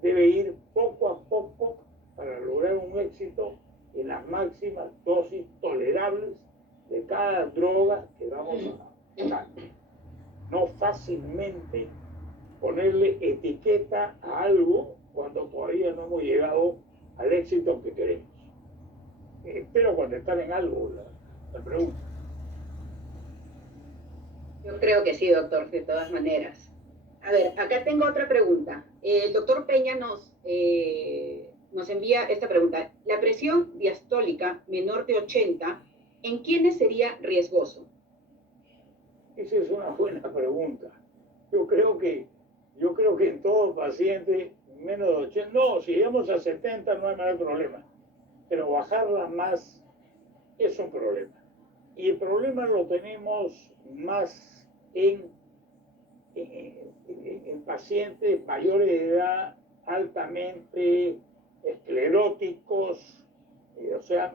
debe ir poco a poco para lograr un éxito en las máximas dosis tolerables de cada droga que vamos a dar. No fácilmente ponerle etiqueta a algo cuando todavía no hemos llegado al éxito que queremos. Espero contestar en algo la pregunta. Yo creo que sí, doctor, de todas maneras. A ver, acá tengo otra pregunta. El doctor Peña nos envía esta pregunta. La presión diastólica menor de 80, ¿en quiénes sería riesgoso? Esa es una buena pregunta. Yo creo que, yo creo que en todo paciente menos de 80, no, si llegamos a 70 no hay mayor problema, pero bajarla más es un problema. Y el problema lo tenemos más en pacientes mayores de edad, altamente escleróticos, o sea,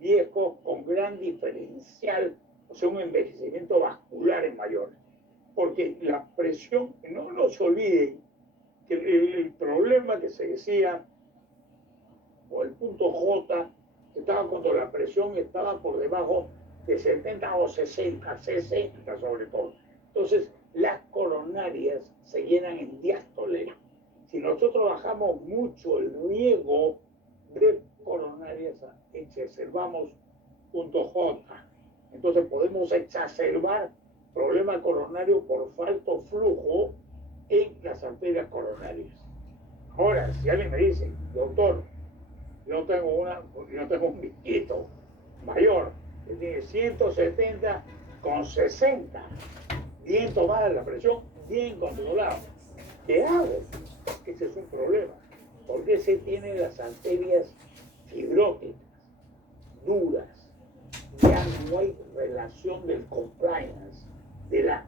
viejos con gran diferencial, o sea, un envejecimiento vascular en mayores. Porque la presión, no nos olviden que el problema que se decía, o el punto J, estaba cuando la presión estaba por debajo de 70 o 60, 60 sobre todo. Entonces, las coronarias se llenan en diástole. Si nosotros bajamos mucho el riesgo de coronarias, exacerbamos punto J. Entonces podemos exacerbar problema coronario por falto flujo en las arterias coronarias. Ahora, si alguien me dice, doctor, yo tengo un viejito mayor que tiene 170 con 60, bien tomada la presión, bien controlado. ¿Qué hago? Ese es un problema, porque ese tiene las arterias fibróticas, duras, ya no hay relación del compliance, de la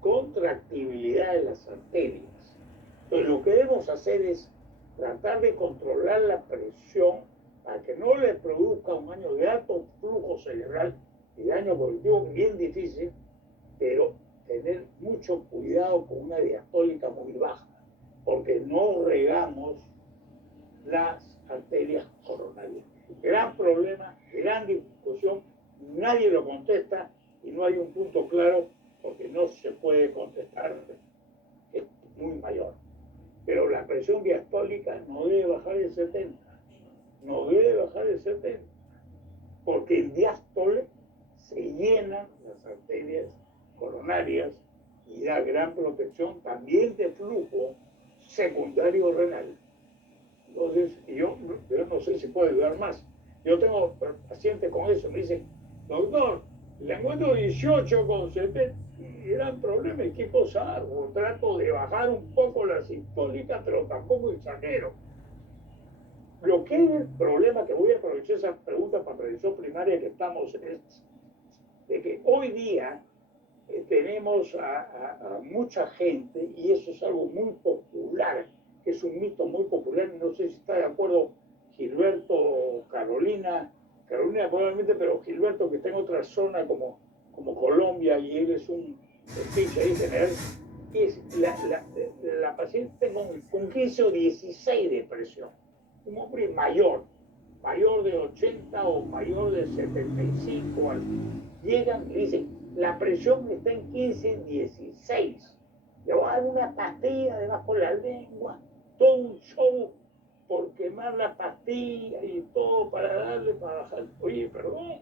contractibilidad de las arterias. Entonces lo que debemos hacer es tratar de controlar la presión para que no le produzca un daño de alto flujo cerebral y daño cognitivo bien difícil, pero tener mucho cuidado con una diastólica muy baja, porque no regamos las arterias coronarias. Gran problema, gran discusión, nadie lo contesta y no hay un punto claro porque no se puede contestar, es muy mayor. Pero la presión diastólica no debe bajar de 70, no debe bajar de 70, porque en diástole se llenan las arterias coronarias y da gran protección también de flujo secundario renal. Entonces, yo no sé si puede ayudar más. Yo tengo pacientes con eso, me dicen, doctor, le encuentro 18 con 70, y eran problemas, ¿qué cosa hago? Trato de bajar un poco la sistólica, pero tampoco exagero. Lo que es el problema, que voy a aprovechar esa pregunta para prevención primaria que estamos, es de que hoy día tenemos a mucha gente, y eso es algo muy popular, que es un mito muy popular, no sé si está de acuerdo Gilberto, Carolina probablemente, pero Gilberto, que está en otra zona como Colombia, y él es un speech ahí general, es la paciente con 15 o 16 de presión, un hombre mayor de 80 o mayor de 75 años, llegan y dicen, la presión está en 15, 16. Le voy a dar una pastilla debajo de la lengua, todo un show por quemar la pastilla y todo para bajar. Oye, perdón,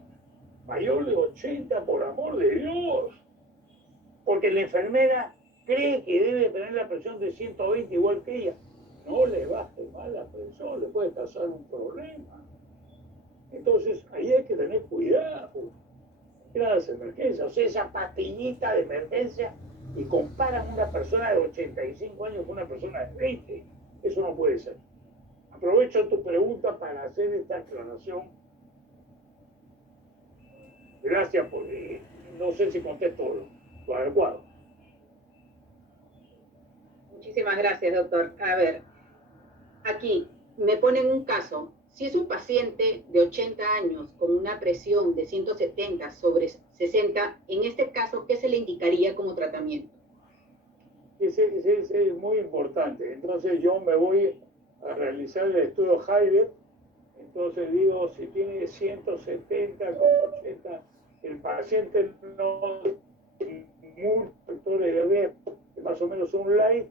mayor de 80, por amor de Dios. Porque la enfermera cree que debe tener la presión de 120 igual que ella. No le baje más la presión, le puede causar un problema. Entonces, ahí hay que tener cuidado. Era las emergencias, o sea, esa pastillita de emergencia, y comparan una persona de 85 años con una persona de 20. Eso no puede ser. Aprovecho tu pregunta para hacer esta aclaración. Gracias por... no sé si contesto lo adecuado. Muchísimas gracias, doctor. A ver, aquí me ponen un caso. Si es un paciente de 80 años con una presión de 170 sobre 60, en este caso, ¿qué se le indicaría como tratamiento? Ese es muy importante. Entonces yo me voy a realizar el estudio Heiber. Entonces digo, si tiene 170 con 80, el paciente no tiene muchos factores de riesgo, más o menos un light.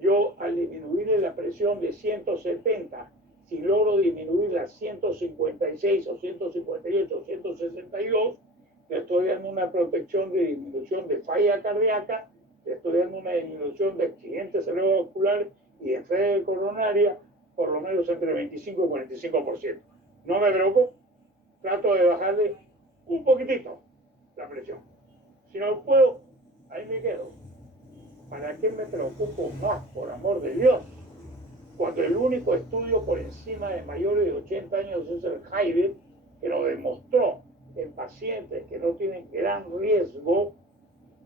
Yo al disminuirle la presión de 170, si logro disminuirla a 156 o 158 o 162, le estoy dando una protección de disminución de falla cardíaca, le estoy dando una disminución de accidente cerebrovascular y de enfermedad coronaria, por lo menos entre 25 y 45%. No me preocupo, trato de bajarle un poquitito la presión. Si no puedo, ahí me quedo. ¿Para qué me preocupo más, por amor de Dios? Cuando el único estudio por encima de mayores de 80 años es el Jaide, que lo demostró en pacientes que no tienen gran riesgo,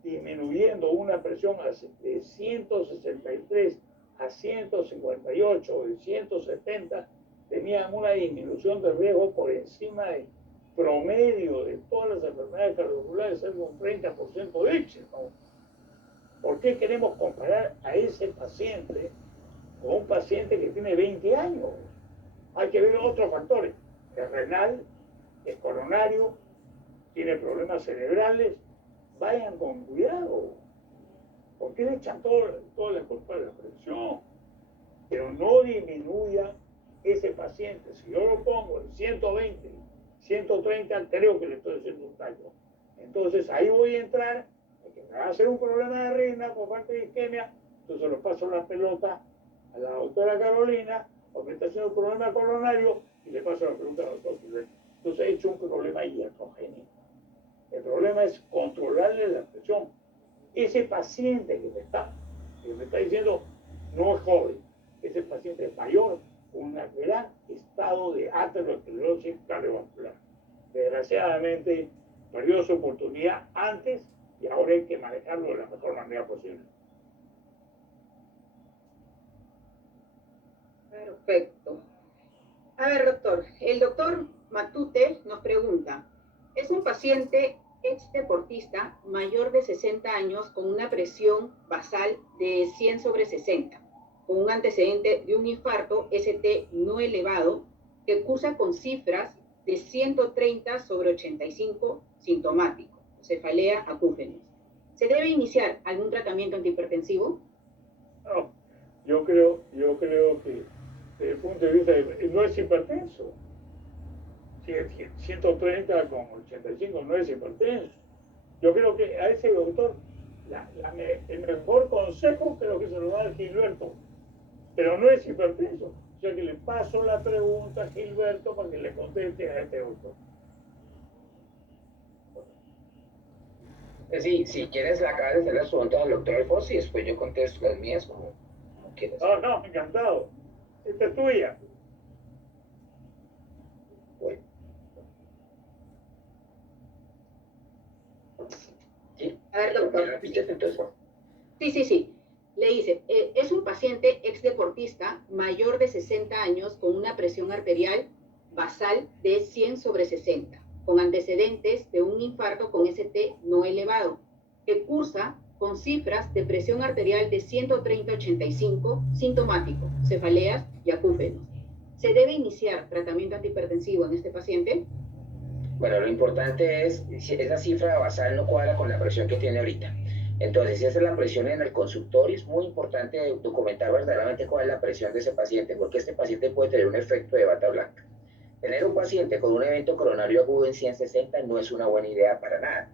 disminuyendo una presión de 163 a 158 o de 170, tenían una disminución de riesgo por encima del promedio de todas las enfermedades cardiovasculares, es un 30% de éxito. ¿Por qué queremos comparar a ese paciente con un paciente que tiene 20 años? Hay que ver otros factores. Es renal, es coronario, tiene problemas cerebrales. Vayan con cuidado. ¿Por qué le echan toda la culpa de la presión? Pero no disminuya ese paciente. Si yo lo pongo en 120, 130, creo que le estoy haciendo un daño. Entonces ahí voy a entrar, porque me va a hacer un problema de reina por parte de isquemia, entonces lo paso la pelota a la doctora Carolina, o me está haciendo un problema coronario, y le paso la pelota al doctor Gilberto. Entonces he hecho un problema iatrogénico. El problema es controlarle la presión. Ese paciente que me está diciendo no es joven, ese paciente es mayor, con un gran estado de aterosclerosis cardiovascular. Desgraciadamente perdió su oportunidad antes y ahora hay que manejarlo de la mejor manera posible. Perfecto. A ver, doctor, el doctor Matute nos pregunta, es un paciente ex deportista mayor de 60 años con una presión basal de 100/60, con un antecedente de un infarto ST no elevado que cursa con cifras de 130/85 sintomático, cefalea acúfenos. ¿Se debe iniciar algún tratamiento antihipertensivo? No, yo creo que desde el punto de vista no es hipertenso. 130 con 85 no es hipertenso. Yo creo que a ese doctor el mejor consejo creo que se lo va a dar Gilberto, pero no es hipertenso. O sea que le paso la pregunta a Gilberto para que le conteste a este doctor. Sí, si quieres, la acabas de hacer las preguntas al doctor Alfonso y después yo contesto las mías como quieras. No, encantado. Esta es tuya. Bueno. ¿Sí? A ver, doctor. ¿Me repites entonces? Sí. Le dice, es un paciente ex deportista mayor de 60 años con una presión arterial basal de 100/60, con antecedentes de un infarto con ST no elevado, que cursa con cifras de presión arterial de 130/85 sintomático, cefaleas y acúfenos. ¿Se debe iniciar tratamiento antihipertensivo en este paciente? Bueno, lo importante es si esa cifra basal no cuadra con la presión que tiene ahorita. Entonces, si esa es la presión en el consultorio, es muy importante documentar verdaderamente cuál es la presión de ese paciente, porque este paciente puede tener un efecto de bata blanca. Tener un paciente con un evento coronario agudo en 160 no es una buena idea para nada.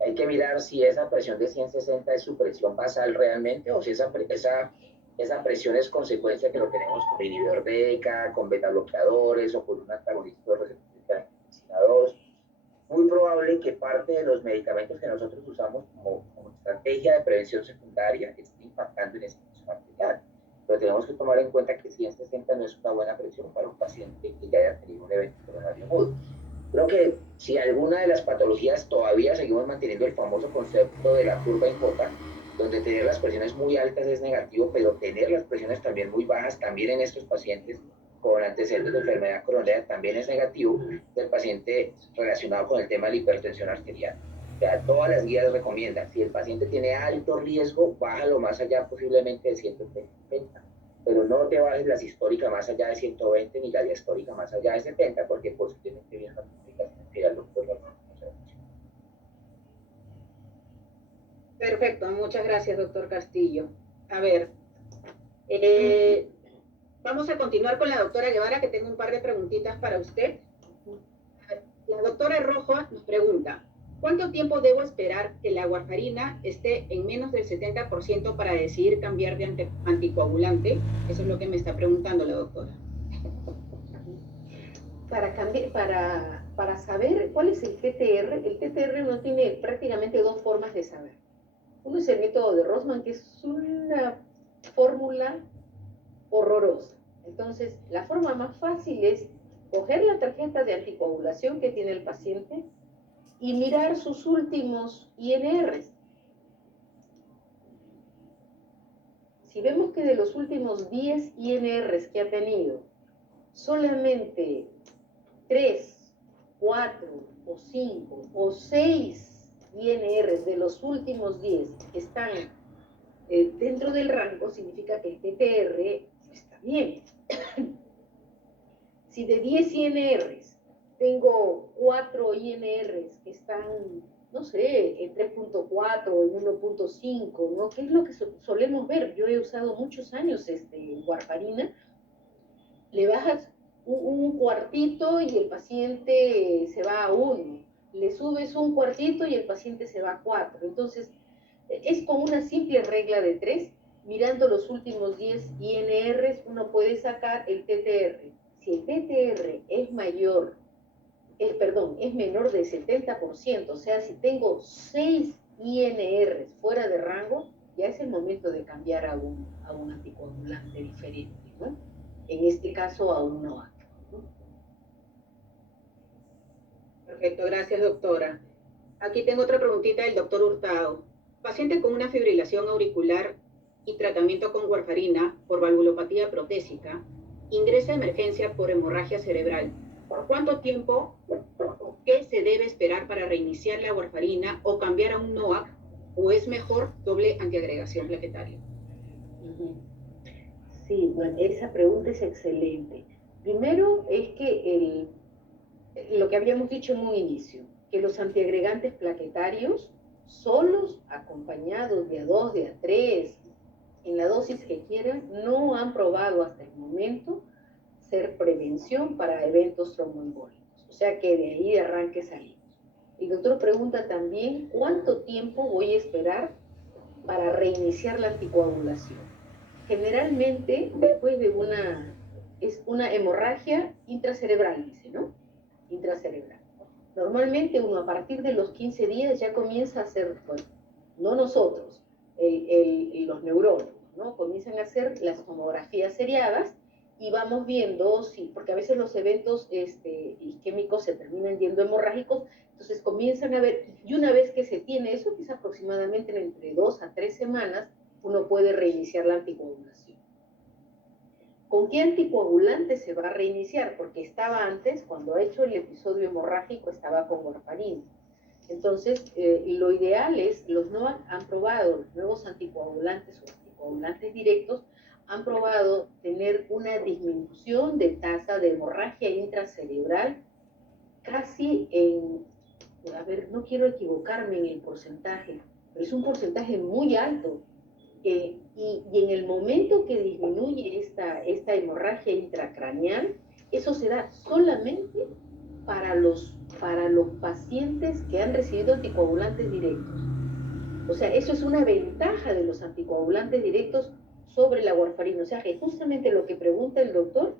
Hay que mirar si esa presión de 160 es su presión basal realmente o si esa presión es consecuencia que lo tenemos con inhibidor de ECA, con beta bloqueadores o con un antagonista de receptor de angiotensina 2. Muy probable que parte de los medicamentos que nosotros usamos como estrategia de prevención secundaria esté impactando en esa presión arterial. Pero tenemos que tomar en cuenta que 160 no es una buena presión para un paciente que ya haya tenido un evento coronario agudo. Creo que si alguna de las patologías todavía seguimos manteniendo el famoso concepto de la curva en copa, donde tener las presiones muy altas es negativo, pero tener las presiones también muy bajas también en estos pacientes con antecedentes de enfermedad coronaria también es negativo del paciente relacionado con el tema de la hipertensión arterial. O sea, todas las guías recomiendan, si el paciente tiene alto riesgo, bájalo más allá posiblemente de 130, pero no te bajes la sistólica más allá de 120 ni la diastólica más allá de 70, porque posiblemente vienen las complicaciones que ya el doctor no conoce. Perfecto, muchas gracias, doctor Castillo. A ver, vamos a continuar con la doctora Guevara, que tengo un par de preguntitas para usted. La doctora Rojo nos pregunta, ¿Cuánto tiempo debo esperar que la warfarina esté en menos del 70% para decidir cambiar de anticoagulante? Eso es lo que me está preguntando la doctora. Para saber cuál es el TTR uno tiene prácticamente dos formas de saber. Uno es el método de Rossmann, que es una fórmula horrorosa. Entonces, la forma más fácil es coger la tarjeta de anticoagulación que tiene el paciente y mirar sus últimos INRs. Si vemos que de los últimos 10 INRs que ha tenido, solamente 3, 4 o 5 o 6 INRs de los últimos 10 están dentro del rango, significa que el TTR está bien. Si de 10 INRs tengo 4 INRs que están, no sé, en 3.4 o en 1.5, ¿no? ¿Qué es lo que solemos ver? Yo he usado muchos años warfarina. Le bajas un cuartito y el paciente se va a 1. Le subes un cuartito y el paciente se va a 4. Entonces, es como una simple regla de 3. Mirando los últimos 10 INRs, uno puede sacar el TTR. Si el TTR es menor del 70%, o sea, si tengo 6 INRs fuera de rango, ya es el momento de cambiar a un anticoagulante diferente, ¿no? En este caso a un NOAC, ¿no? Perfecto, gracias doctora. Aquí tengo otra preguntita del doctor Hurtado. Paciente con una fibrilación auricular y tratamiento con warfarina por valvulopatía protésica, ingresa a emergencia por hemorragia cerebral. ¿Por cuánto tiempo o qué se debe esperar para reiniciar la warfarina o cambiar a un NOAC, o es mejor doble antiagregación plaquetaria? Sí, bueno, esa pregunta es excelente. Primero es que lo que habíamos dicho en un inicio, que los antiagregantes plaquetarios, solos, acompañados de A2, de A3, en la dosis que quieran, no han probado hasta el momento ser prevención para eventos tromboembólicos. O sea que de ahí de arranque salimos. El doctor pregunta también cuánto tiempo voy a esperar para reiniciar la anticoagulación. Generalmente, después de una hemorragia intracerebral, dice, ¿no? Intracerebral. Normalmente uno a partir de los 15 días ya comienza a hacer, bueno, no nosotros, los neurólogos, ¿no? Comienzan a hacer las tomografías seriadas y vamos viendo, sí, porque a veces los eventos isquémicos se terminan yendo hemorrágicos, entonces comienzan a ver, y una vez que se tiene eso, que es aproximadamente entre 2 a 3 semanas, uno puede reiniciar la anticoagulación. ¿Con qué anticoagulante se va a reiniciar? Porque estaba antes, cuando ha hecho el episodio hemorrágico, estaba con warfarina. Entonces, lo ideal es, los NOAC han probado, los nuevos anticoagulantes o anticoagulantes directos, han probado tener una disminución de tasa de hemorragia intracerebral casi a ver, no quiero equivocarme en el porcentaje, pero es un porcentaje muy alto. Y en el momento que disminuye esta hemorragia intracraneal, eso se da solamente para los pacientes que han recibido anticoagulantes directos. O sea, eso es una ventaja de los anticoagulantes directos sobre la warfarina. O sea, que justamente lo que pregunta el doctor,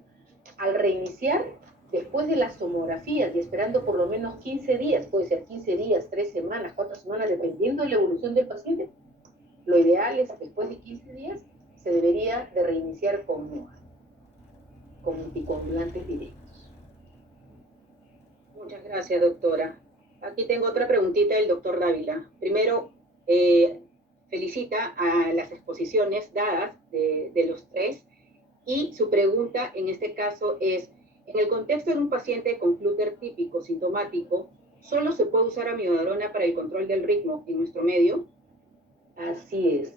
al reiniciar, después de las tomografías y esperando por lo menos 15 días, puede ser 15 días, 3 semanas, 4 semanas, dependiendo de la evolución del paciente, lo ideal es, después de 15 días, se debería de reiniciar con NOAC, con anticoagulantes directos. Muchas gracias, doctora. Aquí tengo otra preguntita del doctor Dávila. Primero, felicita a las exposiciones dadas de los tres, y su pregunta en este caso es, en el contexto de un paciente con flúter típico sintomático, ¿solo se puede usar amiodarona para el control del ritmo en nuestro medio? Así es.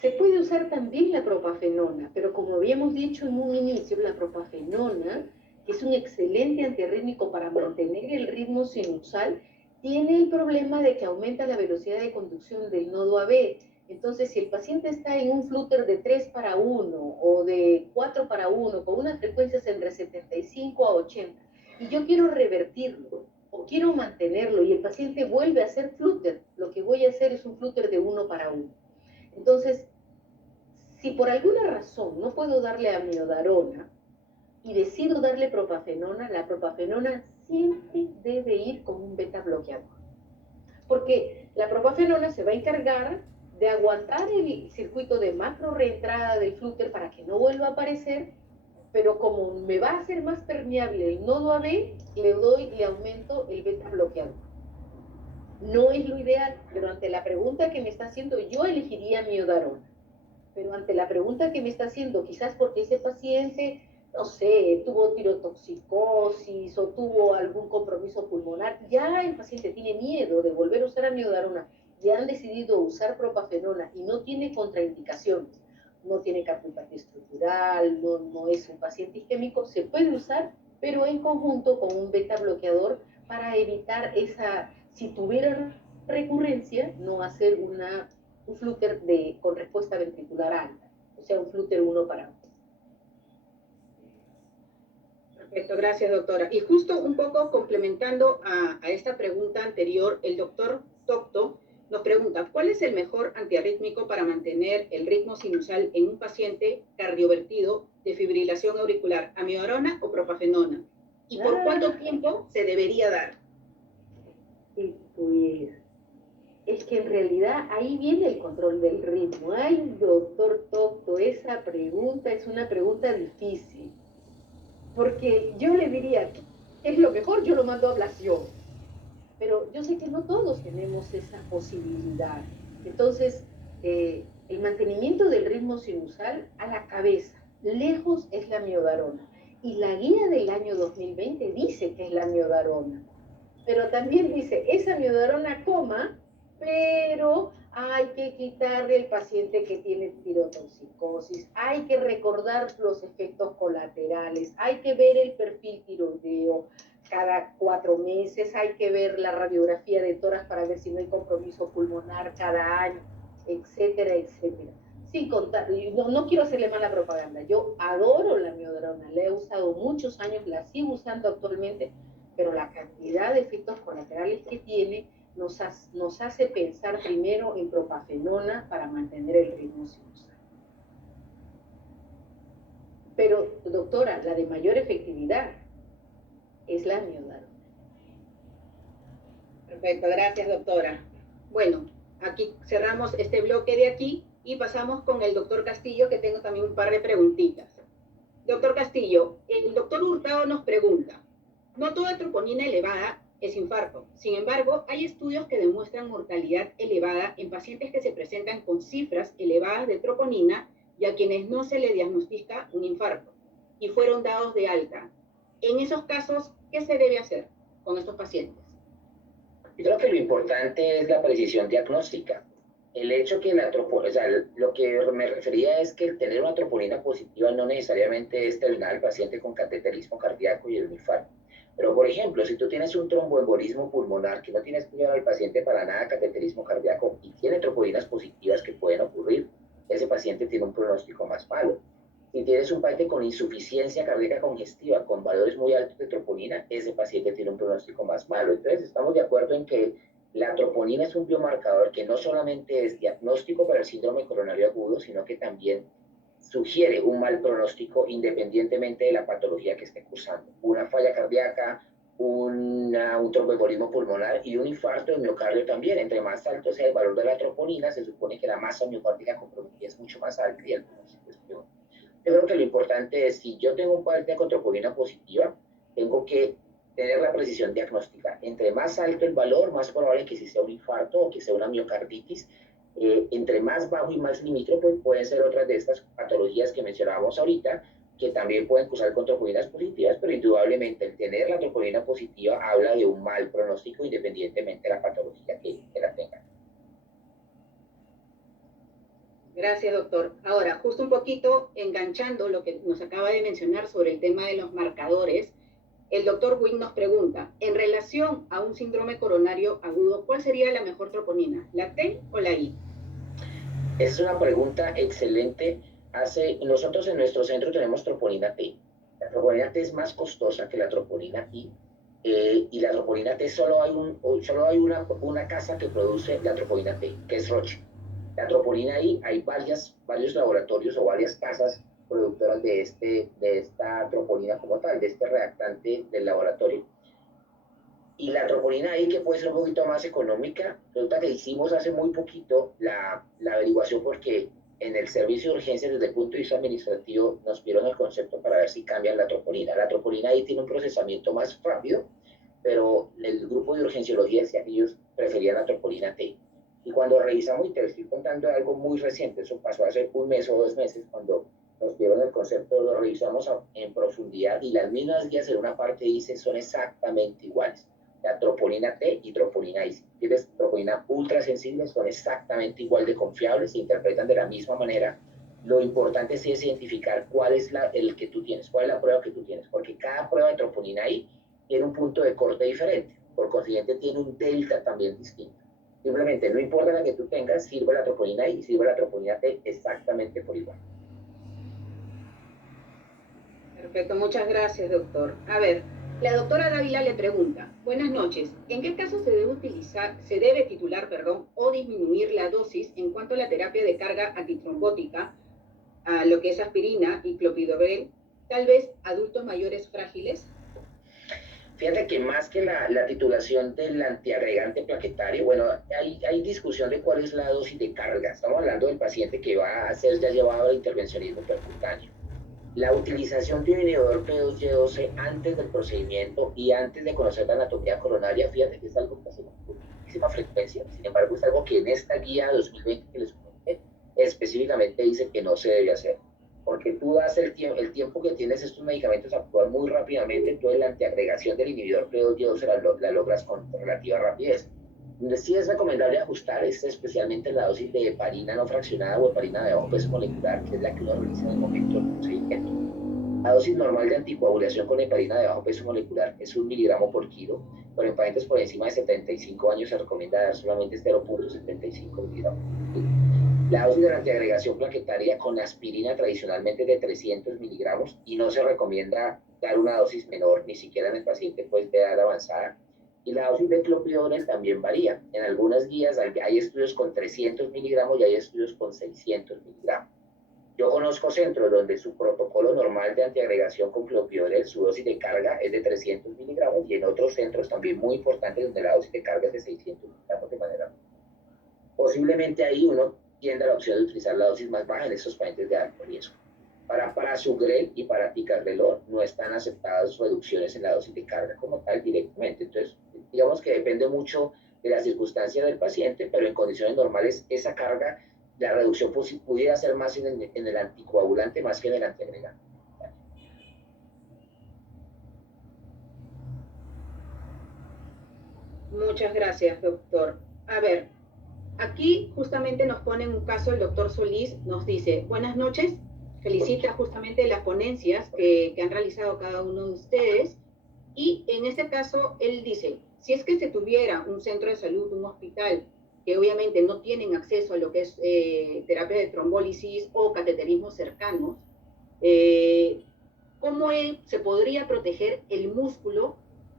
Se puede usar también la propafenona, pero como habíamos dicho en un inicio, la propafenona, que es un excelente antirrítmico para mantener el ritmo sinusal, tiene el problema de que aumenta la velocidad de conducción del nodo AB. Entonces, si el paciente está en un flúter de 3:1 o de 4:1, con unas frecuencias entre 75 a 80, y yo quiero revertirlo, o quiero mantenerlo y el paciente vuelve a hacer flúter, lo que voy a hacer es un flúter de 1 para 1. Entonces, si por alguna razón no puedo darle amiodarona y decido darle propafenona, la propafenona siempre debe ir con un beta bloqueador. Porque la propafenona se va a encargar de aguantar el circuito de macro reentrada del flúter para que no vuelva a aparecer, pero como me va a hacer más permeable el nodo AB, le aumento el beta bloqueador. No es lo ideal, pero ante la pregunta que me está haciendo, yo elegiría amiodarona. Pero ante la pregunta que me está haciendo, quizás porque ese paciente, no sé, tuvo tirotoxicosis o tuvo algún compromiso pulmonar, ya el paciente tiene miedo de volver a usar amiodarona, ya han decidido usar propafenona y no tiene contraindicaciones, no tiene cardiopatía estructural, no es un paciente isquémico, se puede usar, pero en conjunto con un beta bloqueador para evitar esa, si tuviera recurrencia, no hacer un flúter con respuesta ventricular alta, o sea, un flúter 1 para 1. Perfecto, gracias, doctora. Y justo un poco complementando a esta pregunta anterior, el doctor Tocto nos pregunta, ¿cuál es el mejor antiarrítmico para mantener el ritmo sinusal en un paciente cardiovertido de fibrilación auricular, amiodarona o propafenona? ¿Y por cuánto tiempo se debería dar? Pues, es que en realidad ahí viene el control del ritmo. Ay, doctor Tocto, esa pregunta es una pregunta difícil. Porque yo le diría, ¿qué es lo mejor? Yo lo mando a ablación. Pero yo sé que no todos tenemos esa posibilidad. Entonces, el mantenimiento del ritmo sinusal a la cabeza, lejos es la amiodarona. Y la guía del año 2020 dice que es la amiodarona. Pero también dice, esa amiodarona coma, pero hay que quitarle al paciente que tiene tirotoxicosis, hay que recordar los efectos colaterales, hay que ver el perfil tiroideo cada 4 meses, hay que ver la radiografía de tórax para ver si no hay compromiso pulmonar cada año, etcétera, etcétera. Sin contar, no quiero hacerle mala propaganda, yo adoro la amiodarona, la he usado muchos años, la sigo usando actualmente, pero la cantidad de efectos colaterales que tiene nos hace pensar primero en propafenona para mantener el ritmo sinusal. Pero, doctora, la de mayor efectividad es la amiodarona. Perfecto, gracias, doctora. Bueno, aquí cerramos este bloque de aquí y pasamos con el doctor Castillo, que tengo también un par de preguntitas. Doctor Castillo, el doctor Hurtado nos pregunta, no toda troponina elevada es infarto. Sin embargo, hay estudios que demuestran mortalidad elevada en pacientes que se presentan con cifras elevadas de troponina y a quienes no se le diagnostica un infarto y fueron dados de alta. En esos casos, ¿qué se debe hacer con estos pacientes? Yo creo que lo importante es la precisión diagnóstica. El hecho que la troponina, o sea, lo que me refería es que el tener una troponina positiva no necesariamente es terminar al paciente con cateterismo cardíaco y el infarto. Pero, por ejemplo, si tú tienes un tromboembolismo pulmonar que no tienes que llevar al paciente para nada cateterismo cardíaco y tiene troponinas positivas que pueden ocurrir, ese paciente tiene un pronóstico más malo. Si tienes un paciente con insuficiencia cardíaca congestiva, con valores muy altos de troponina, ese paciente tiene un pronóstico más malo. Entonces, estamos de acuerdo en que la troponina es un biomarcador que no solamente es diagnóstico para el síndrome coronario agudo, sino que también sugiere un mal pronóstico independientemente de la patología que esté cursando. Una falla cardíaca, un tromboembolismo pulmonar y un infarto de miocardio también. Entre más alto sea el valor de la troponina, se supone que la masa miocárdica comprometida es mucho más alta y el pronóstico es peor. Yo creo que lo importante es, si yo tengo un paciente con troponina positiva, tengo que tener la precisión diagnóstica. Entre más alto el valor, más probable que sí sea un infarto o que sea una miocarditis. Entre más bajo y más limítrofe pueden ser otras de estas patologías que mencionábamos ahorita, que también pueden causar con troponinas positivas, pero indudablemente el tener la troponina positiva habla de un mal pronóstico independientemente de la patología que la tenga. Gracias, doctor. Ahora, justo un poquito enganchando lo que nos acaba de mencionar sobre el tema de los marcadores, el doctor Wing nos pregunta, en relación a un síndrome coronario agudo, ¿cuál sería la mejor troponina, la T o la I? Es una pregunta excelente. Nosotros en nuestro centro tenemos troponina T. La troponina T es más costosa que la troponina I, y la troponina T solo hay, solo hay una casa que produce la troponina T, que es Roche. La troponina I, hay varios laboratorios o varias casas productoras de esta troponina como tal, de este reactante del laboratorio. Y la troponina I, que puede ser un poquito más económica, resulta que hicimos hace muy poquito la averiguación porque en el servicio de urgencias desde el punto de vista administrativo nos pidieron el concepto para ver si cambian la troponina. La troponina I tiene un procesamiento más rápido, pero el grupo de urgenciología decía que ellos preferían la troponina T. Y cuando revisamos, y te estoy contando algo muy reciente, eso pasó hace un mes o 2 meses, cuando nos dieron el concepto, lo revisamos en profundidad y las mismas guías en una parte dice son exactamente iguales. La troponina T y troponina I. Si tienes troponina ultra sensible, son exactamente igual de confiables, se interpretan de la misma manera. Lo importante sí es identificar cuál es el que tú tienes, cuál es la prueba que tú tienes, porque cada prueba de troponina I tiene un punto de corte diferente, por consiguiente tiene un delta también distinto. Simplemente no importa la que tú tengas, sirve la troponina I y sirve la troponina T exactamente por igual. Perfecto, muchas gracias, doctor. A ver, la doctora Dávila le pregunta, buenas noches, ¿en qué caso se debe titular, o disminuir la dosis en cuanto a la terapia de carga antitrombótica, a lo que es aspirina y clopidogrel, tal vez adultos mayores frágiles? Fíjate que más que la titulación del antiagregante plaquetario, bueno, hay discusión de cuál es la dosis de carga. Estamos hablando del paciente que va a ser ya llevado al intervencionismo percutáneo. La utilización de un inhibidor P2Y12 antes del procedimiento y antes de conocer la anatomía coronaria, fíjate que es algo que hacemos con muchísima frecuencia. Sin embargo, es algo que en esta guía 2020 que les comenté, específicamente dice que no se debe hacer. Porque tú das el tiempo que tienes estos medicamentos a actuar muy rápidamente, entonces la antiagregación del inhibidor P2Y12 la logras con relativa rapidez. Donde sí es recomendable ajustar es especialmente la dosis de heparina no fraccionada o heparina de bajo peso molecular, que es la que uno realiza en el momento del procedimiento. La dosis normal de anticoagulación con heparina de bajo peso molecular es 1 miligramo por kilo, pero en pacientes por encima de 75 años se recomienda dar solamente 0.75 miligramos por kilo. La dosis de la antiagregación plaquetaria con aspirina tradicionalmente es de 300 miligramos y no se recomienda dar una dosis menor, ni siquiera en el paciente pues, de edad avanzada. Y la dosis de clopidogrel también varía. En algunas guías hay estudios con 300 miligramos y hay estudios con 600 miligramos. Yo conozco centros donde su protocolo normal de antiagregación con clopidogrel, su dosis de carga es de 300 miligramos y en otros centros también muy importantes donde la dosis de carga es de 600 miligramos de manera. Posiblemente ahí uno tiende a la opción de utilizar la dosis más baja en estos pacientes de alto riesgo. Para Sugrel y para Ticagrelor no están aceptadas reducciones en la dosis de carga como tal directamente. Entonces, digamos que depende mucho de la circunstancia del paciente, pero en condiciones normales esa carga, la reducción pudiera ser más en el anticoagulante más que en el antiagregante. Muchas gracias, doctor. A ver, aquí justamente nos pone un caso el doctor Solís, nos dice, buenas noches, felicita justamente las ponencias que han realizado cada uno de ustedes y en este caso él dice, si es que se tuviera un centro de salud, un hospital, que obviamente no tienen acceso a lo que es terapia de trombólisis o cateterismo cercanos, ¿cómo se podría proteger el músculo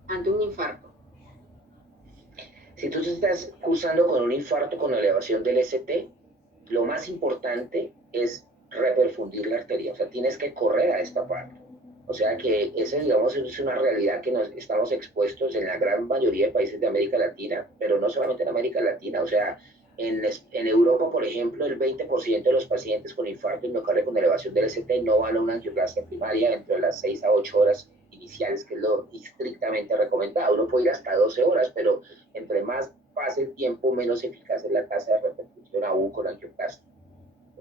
ante un infarto? Si tú te estás cursando con un infarto con elevación del ST, lo más importante es reperfundir la arteria, o sea, tienes que correr a esta parte. O sea que esa, digamos, es una realidad que nos estamos expuestos en la gran mayoría de países de América Latina, pero no solamente en América Latina, o sea, en Europa, por ejemplo, el 20% de los pacientes con infarto y miocardio con elevación del ST no van a una angioplastia primaria entre las 6 a 8 horas iniciales, que es lo estrictamente recomendado. Uno puede ir hasta 12 horas, pero entre más pase el tiempo, menos eficaz es la tasa de repercusión aún con angioplastia.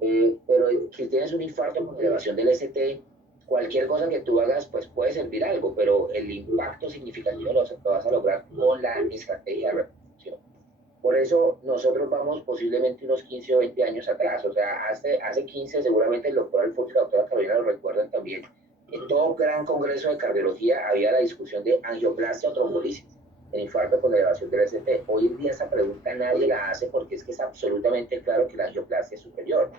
Pero si tienes un infarto con elevación del ST, cualquier cosa que tú hagas pues puede servir algo, pero el impacto significativo lo vas a lograr con la estrategia de repercusión. Por eso nosotros vamos posiblemente unos 15 o 20 años atrás, o sea, hace 15 seguramente el doctor Alfonso y la doctora Carolina lo recuerdan también. En todo gran congreso de cardiología había la discusión de angioplastia o trombolisis en infarto con elevación del ST. Hoy en día esa pregunta nadie la hace porque es que es absolutamente claro que la angioplastia es superior.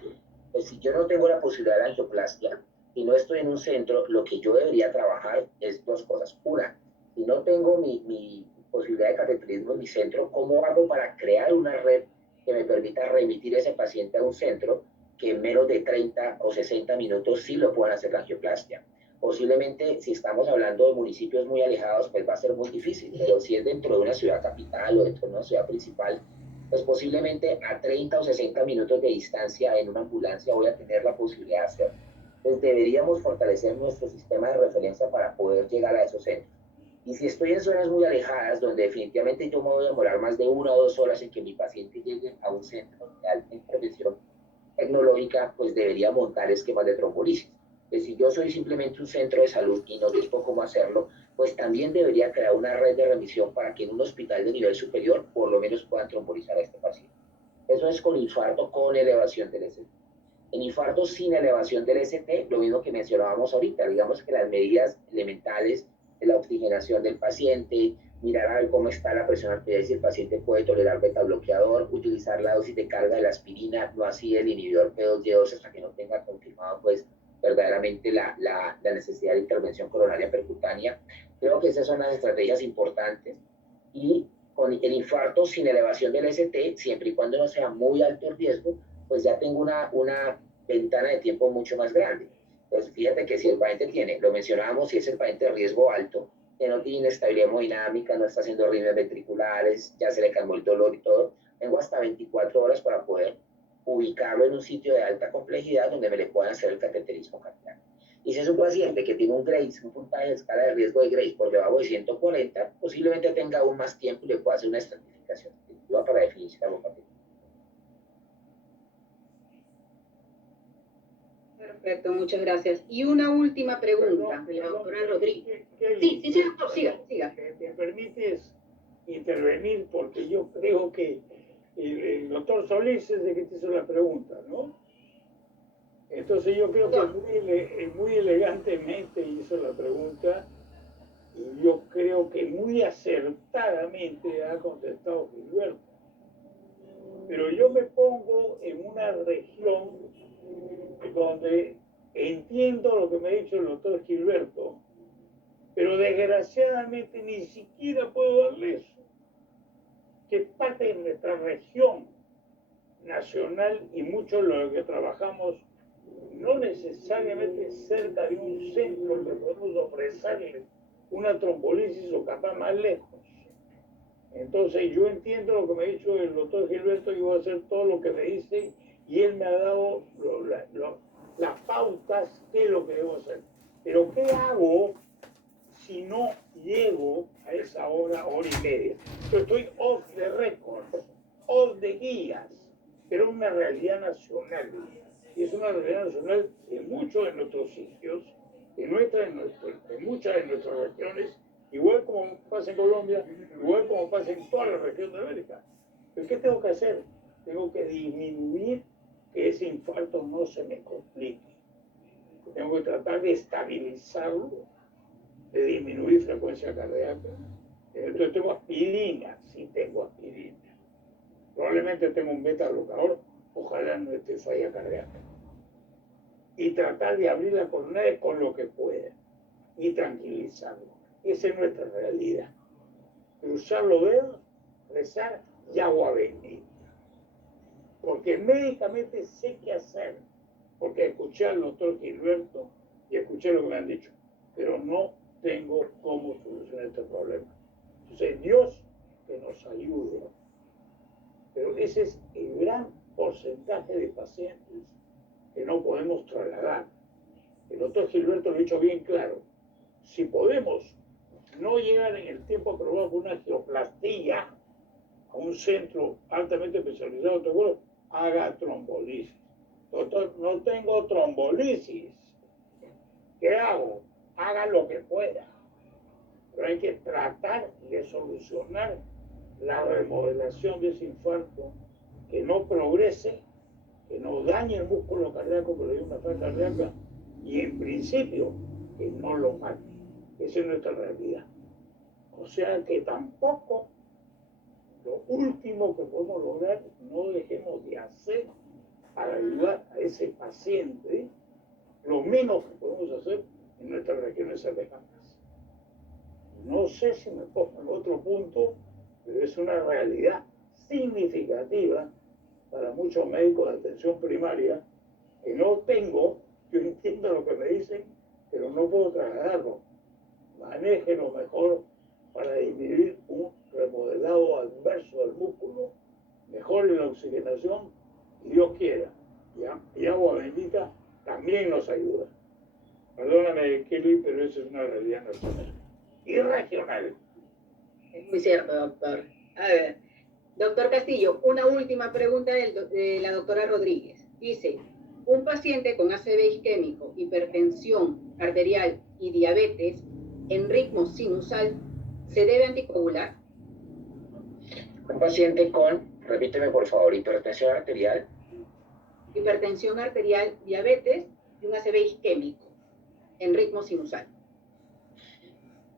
Pues si yo no tengo la posibilidad de angioplastia y no estoy en un centro, lo que yo debería trabajar es dos cosas. Una, Si no tengo mi posibilidad de cateterismo en mi centro, ¿cómo hago para crear una red que me permita remitir ese paciente a un centro que en menos de 30 o 60 minutos sí lo puedan hacer la angioplastia? Posiblemente, si estamos hablando de municipios muy alejados, pues va a ser muy difícil, pero si es dentro de una ciudad capital o dentro de una ciudad principal, pues posiblemente a 30 o 60 minutos de distancia en una ambulancia voy a tener la posibilidad de hacerlo. Entonces deberíamos fortalecer nuestro sistema de referencia para poder llegar a esos centros. Y si estoy en zonas muy alejadas, donde definitivamente yo me voy a demorar más de 1 o 2 horas en que mi paciente llegue a un centro de alta intervención tecnológica, pues debería montar esquemas de trombolisis. Pues si yo soy simplemente un centro de salud y no dispo cómo hacerlo, pues también debería crear una red de remisión para que en un hospital de nivel superior por lo menos puedan trombolizar a este paciente. Eso es con infarto con elevación del ST. En infarto sin elevación del ST, lo mismo que mencionábamos ahorita, digamos que las medidas elementales de la oxigenación del paciente, mirar a ver cómo está la presión arterial, si el paciente puede tolerar beta bloqueador, utilizar la dosis de carga de la aspirina, no así el inhibidor P2Y2 hasta que no tenga confirmado pues verdaderamente la necesidad de intervención coronaria percutánea. Creo que esas son las estrategias importantes y con el infarto sin elevación del ST, siempre y cuando no sea muy alto el riesgo, pues ya tengo una ventana de tiempo mucho más grande. Entonces, fíjate que si el paciente tiene, lo mencionábamos, si es el paciente de riesgo alto, que no tiene inestabilidad hemodinámica, no está haciendo arritmias ventriculares, ya se le calmó el dolor y todo, tengo hasta 24 horas para poder ubicarlo en un sitio de alta complejidad donde me le puedan hacer el cateterismo cardíaco. Y si es un paciente que tiene un GRACE, un puntaje de escala de riesgo de GRACE por debajo de 140, posiblemente tenga aún más tiempo y le pueda hacer una estratificación definitiva para definir si algo patético. Perfecto, muchas gracias. Y una última pregunta de la doctora Rodríguez. Sí, doctor, siga. ¿Me permites intervenir? Porque yo creo que el doctor Solís es el que te hizo la pregunta, ¿no? Entonces yo creo que muy elegantemente hizo la pregunta y yo creo que muy acertadamente ha contestado Gilberto. Pero yo me pongo en una región donde entiendo lo que me ha dicho el doctor Gilberto, pero desgraciadamente ni siquiera puedo darle eso. Que parte de nuestra región nacional y mucho de lo que trabajamos, no necesariamente cerca de un centro que podemos ofrecerle una trombolisis o capaz más lejos. Entonces yo entiendo lo que me ha dicho el doctor Gilberto y voy a hacer todo lo que me dice y él me ha dado las pautas de lo que debo hacer. Pero ¿qué hago si no llego a esa hora y media? Yo estoy off the record, off the guías, pero es una realidad nacional. Y es una realidad nacional en muchos de nuestros sitios, en muchas de nuestras regiones, igual como pasa en Colombia, igual como pasa en toda la región de América. ¿Pero qué tengo que hacer? Tengo que disminuir que ese infarto no se me complique. Tengo que tratar de estabilizarlo, de disminuir frecuencia cardíaca. Entonces tengo aspirina, sí tengo aspirina. Probablemente tengo un beta bloqueador, ojalá no esté falla cardíaca. Y tratar de abrir la coronaria con lo que pueda y tranquilizarlo. Esa es nuestra realidad. Cruzar los dedos, rezar y agua bendita. Porque médicamente sé qué hacer. Porque escuché al doctor Gilberto y escuché lo que me han dicho. Pero no tengo cómo solucionar este problema. Entonces, Dios que nos ayude. Pero ese es el gran porcentaje de pacientes que no podemos trasladar. El doctor Gilberto lo ha dicho bien claro. Si podemos no llegar en el tiempo aprobado con una angioplastía a un centro altamente especializado, ¿te acuerdas? Haga trombolisis. Doctor, no tengo trombolisis. ¿Qué hago? Haga lo que pueda. Pero hay que tratar de solucionar la remodelación de ese infarto, que no progrese, que no dañe el músculo cardíaco, que le dé una falla cardíaca, y en principio que no lo mate. Esa es nuestra realidad. O sea que tampoco lo último que podemos lograr, no dejemos de hacer para ayudar a ese paciente, lo menos que podemos hacer en nuestras regiones cercanas. no sé si me pongo en otro punto, pero es una realidad significativa para muchos médicos de atención primaria que no tengo. Yo entiendo lo que me dicen, pero no puedo trasladarlo. Manéjenlo mejor para disminuir un remodelado adverso del músculo, mejore la oxigenación, y Dios quiera, y agua bendita también nos ayuda. Perdóname, Kelly, pero eso es una realidad nacional y regional. Es muy cierto, doctor. A ver, doctor Castillo, una última pregunta de la doctora Rodríguez. Dice, un paciente con ACV isquémico, hipertensión arterial y diabetes en ritmo sinusal, ¿se debe anticoagular? Un paciente con, repíteme por favor, hipertensión arterial. Hipertensión arterial, diabetes y un ACV isquémico en ritmo sinusal.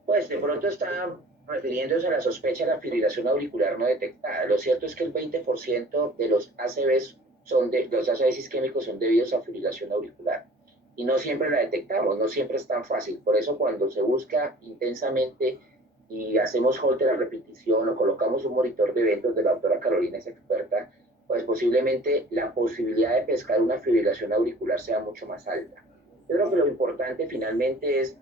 Pues de pronto está refiriéndose a la sospecha de la fibrilación auricular no detectada. Lo cierto es que el 20% de los ACVs los ACVs isquémicos son debidos a fibrilación auricular. Y no siempre la detectamos, no siempre es tan fácil. Por eso cuando se busca intensamente y hacemos holter a repetición o colocamos un monitor de eventos de la doctora Carolina, es experta, pues posiblemente la posibilidad de pescar una fibrilación auricular sea mucho más alta. Yo creo que lo importante finalmente es,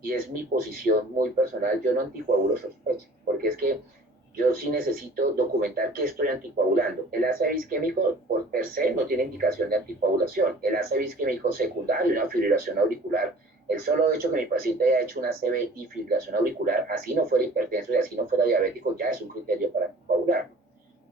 y es mi posición muy personal, yo no anticoagulo sospechas, porque es que yo sí necesito documentar que estoy anticoagulando. El ACV isquémico por per se no tiene indicación de anticoagulación. El ACV isquémico secundario, una fibrilación auricular, el solo hecho que mi paciente haya hecho una ACV y fibrilación auricular, así no fuera hipertenso y así no fuera diabético, ya es un criterio para anticoagular.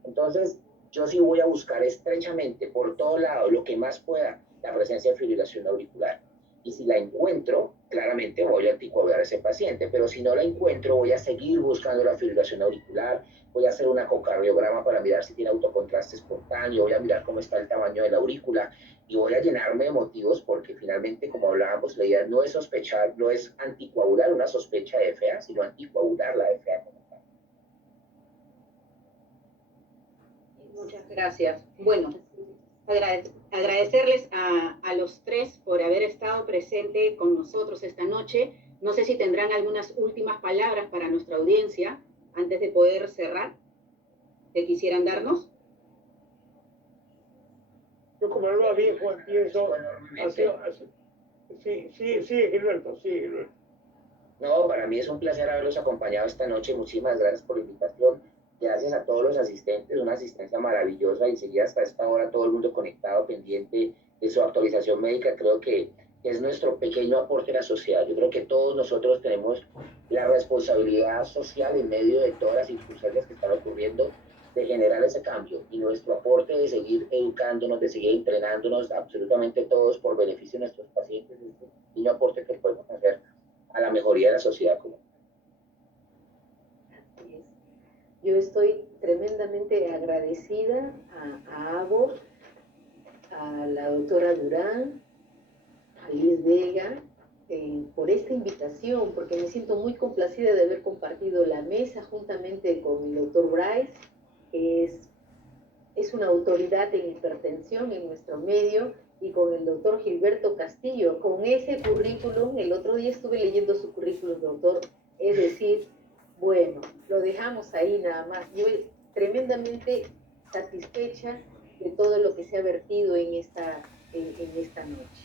Entonces, yo sí voy a buscar estrechamente por todo lado lo que más pueda la presencia de fibrilación auricular. Y si la encuentro, claramente voy a anticoagular a ese paciente, pero si no la encuentro, voy a seguir buscando la fibrilación auricular, voy a hacer un ecocardiograma para mirar si tiene autocontraste espontáneo, voy a mirar cómo está el tamaño de la aurícula y voy a llenarme de motivos porque finalmente, como hablábamos, la idea no es sospechar, no es anticoagular una sospecha de FA, sino anticoagular la FA. Muchas gracias. Bueno, agradecerles a los tres por haber estado presente con nosotros esta noche. No sé si tendrán algunas últimas palabras para nuestra audiencia antes de poder cerrar, que quisieran darnos. Yo como lo viejo empiezo. Sí, Gilberto, sí, Gilberto. No, para mí es un placer haberlos acompañado esta noche. Muchísimas gracias por la invitación. Gracias a todos los asistentes, una asistencia maravillosa y seguir hasta esta hora todo el mundo conectado, pendiente de su actualización médica. Creo que es nuestro pequeño aporte a la sociedad. Yo creo que todos nosotros tenemos la responsabilidad social en medio de todas las circunstancias que están ocurriendo de generar ese cambio y nuestro aporte de seguir educándonos, de seguir entrenándonos absolutamente todos por beneficio de nuestros pacientes, es un pequeño aporte que podemos hacer a la mejoría de la sociedad común. Yo estoy tremendamente agradecida a Abo, a la doctora Durán, a Liz Vega, por esta invitación, porque me siento muy complacida de haber compartido la mesa juntamente con el doctor Bryce, que es una autoridad en hipertensión en nuestro medio, y con el doctor Gilberto Castillo, con ese currículum. El otro día estuve leyendo su currículum, doctor, es decir, bueno, lo dejamos ahí nada más. Yo tremendamente satisfecha de todo lo que se ha vertido en esta noche.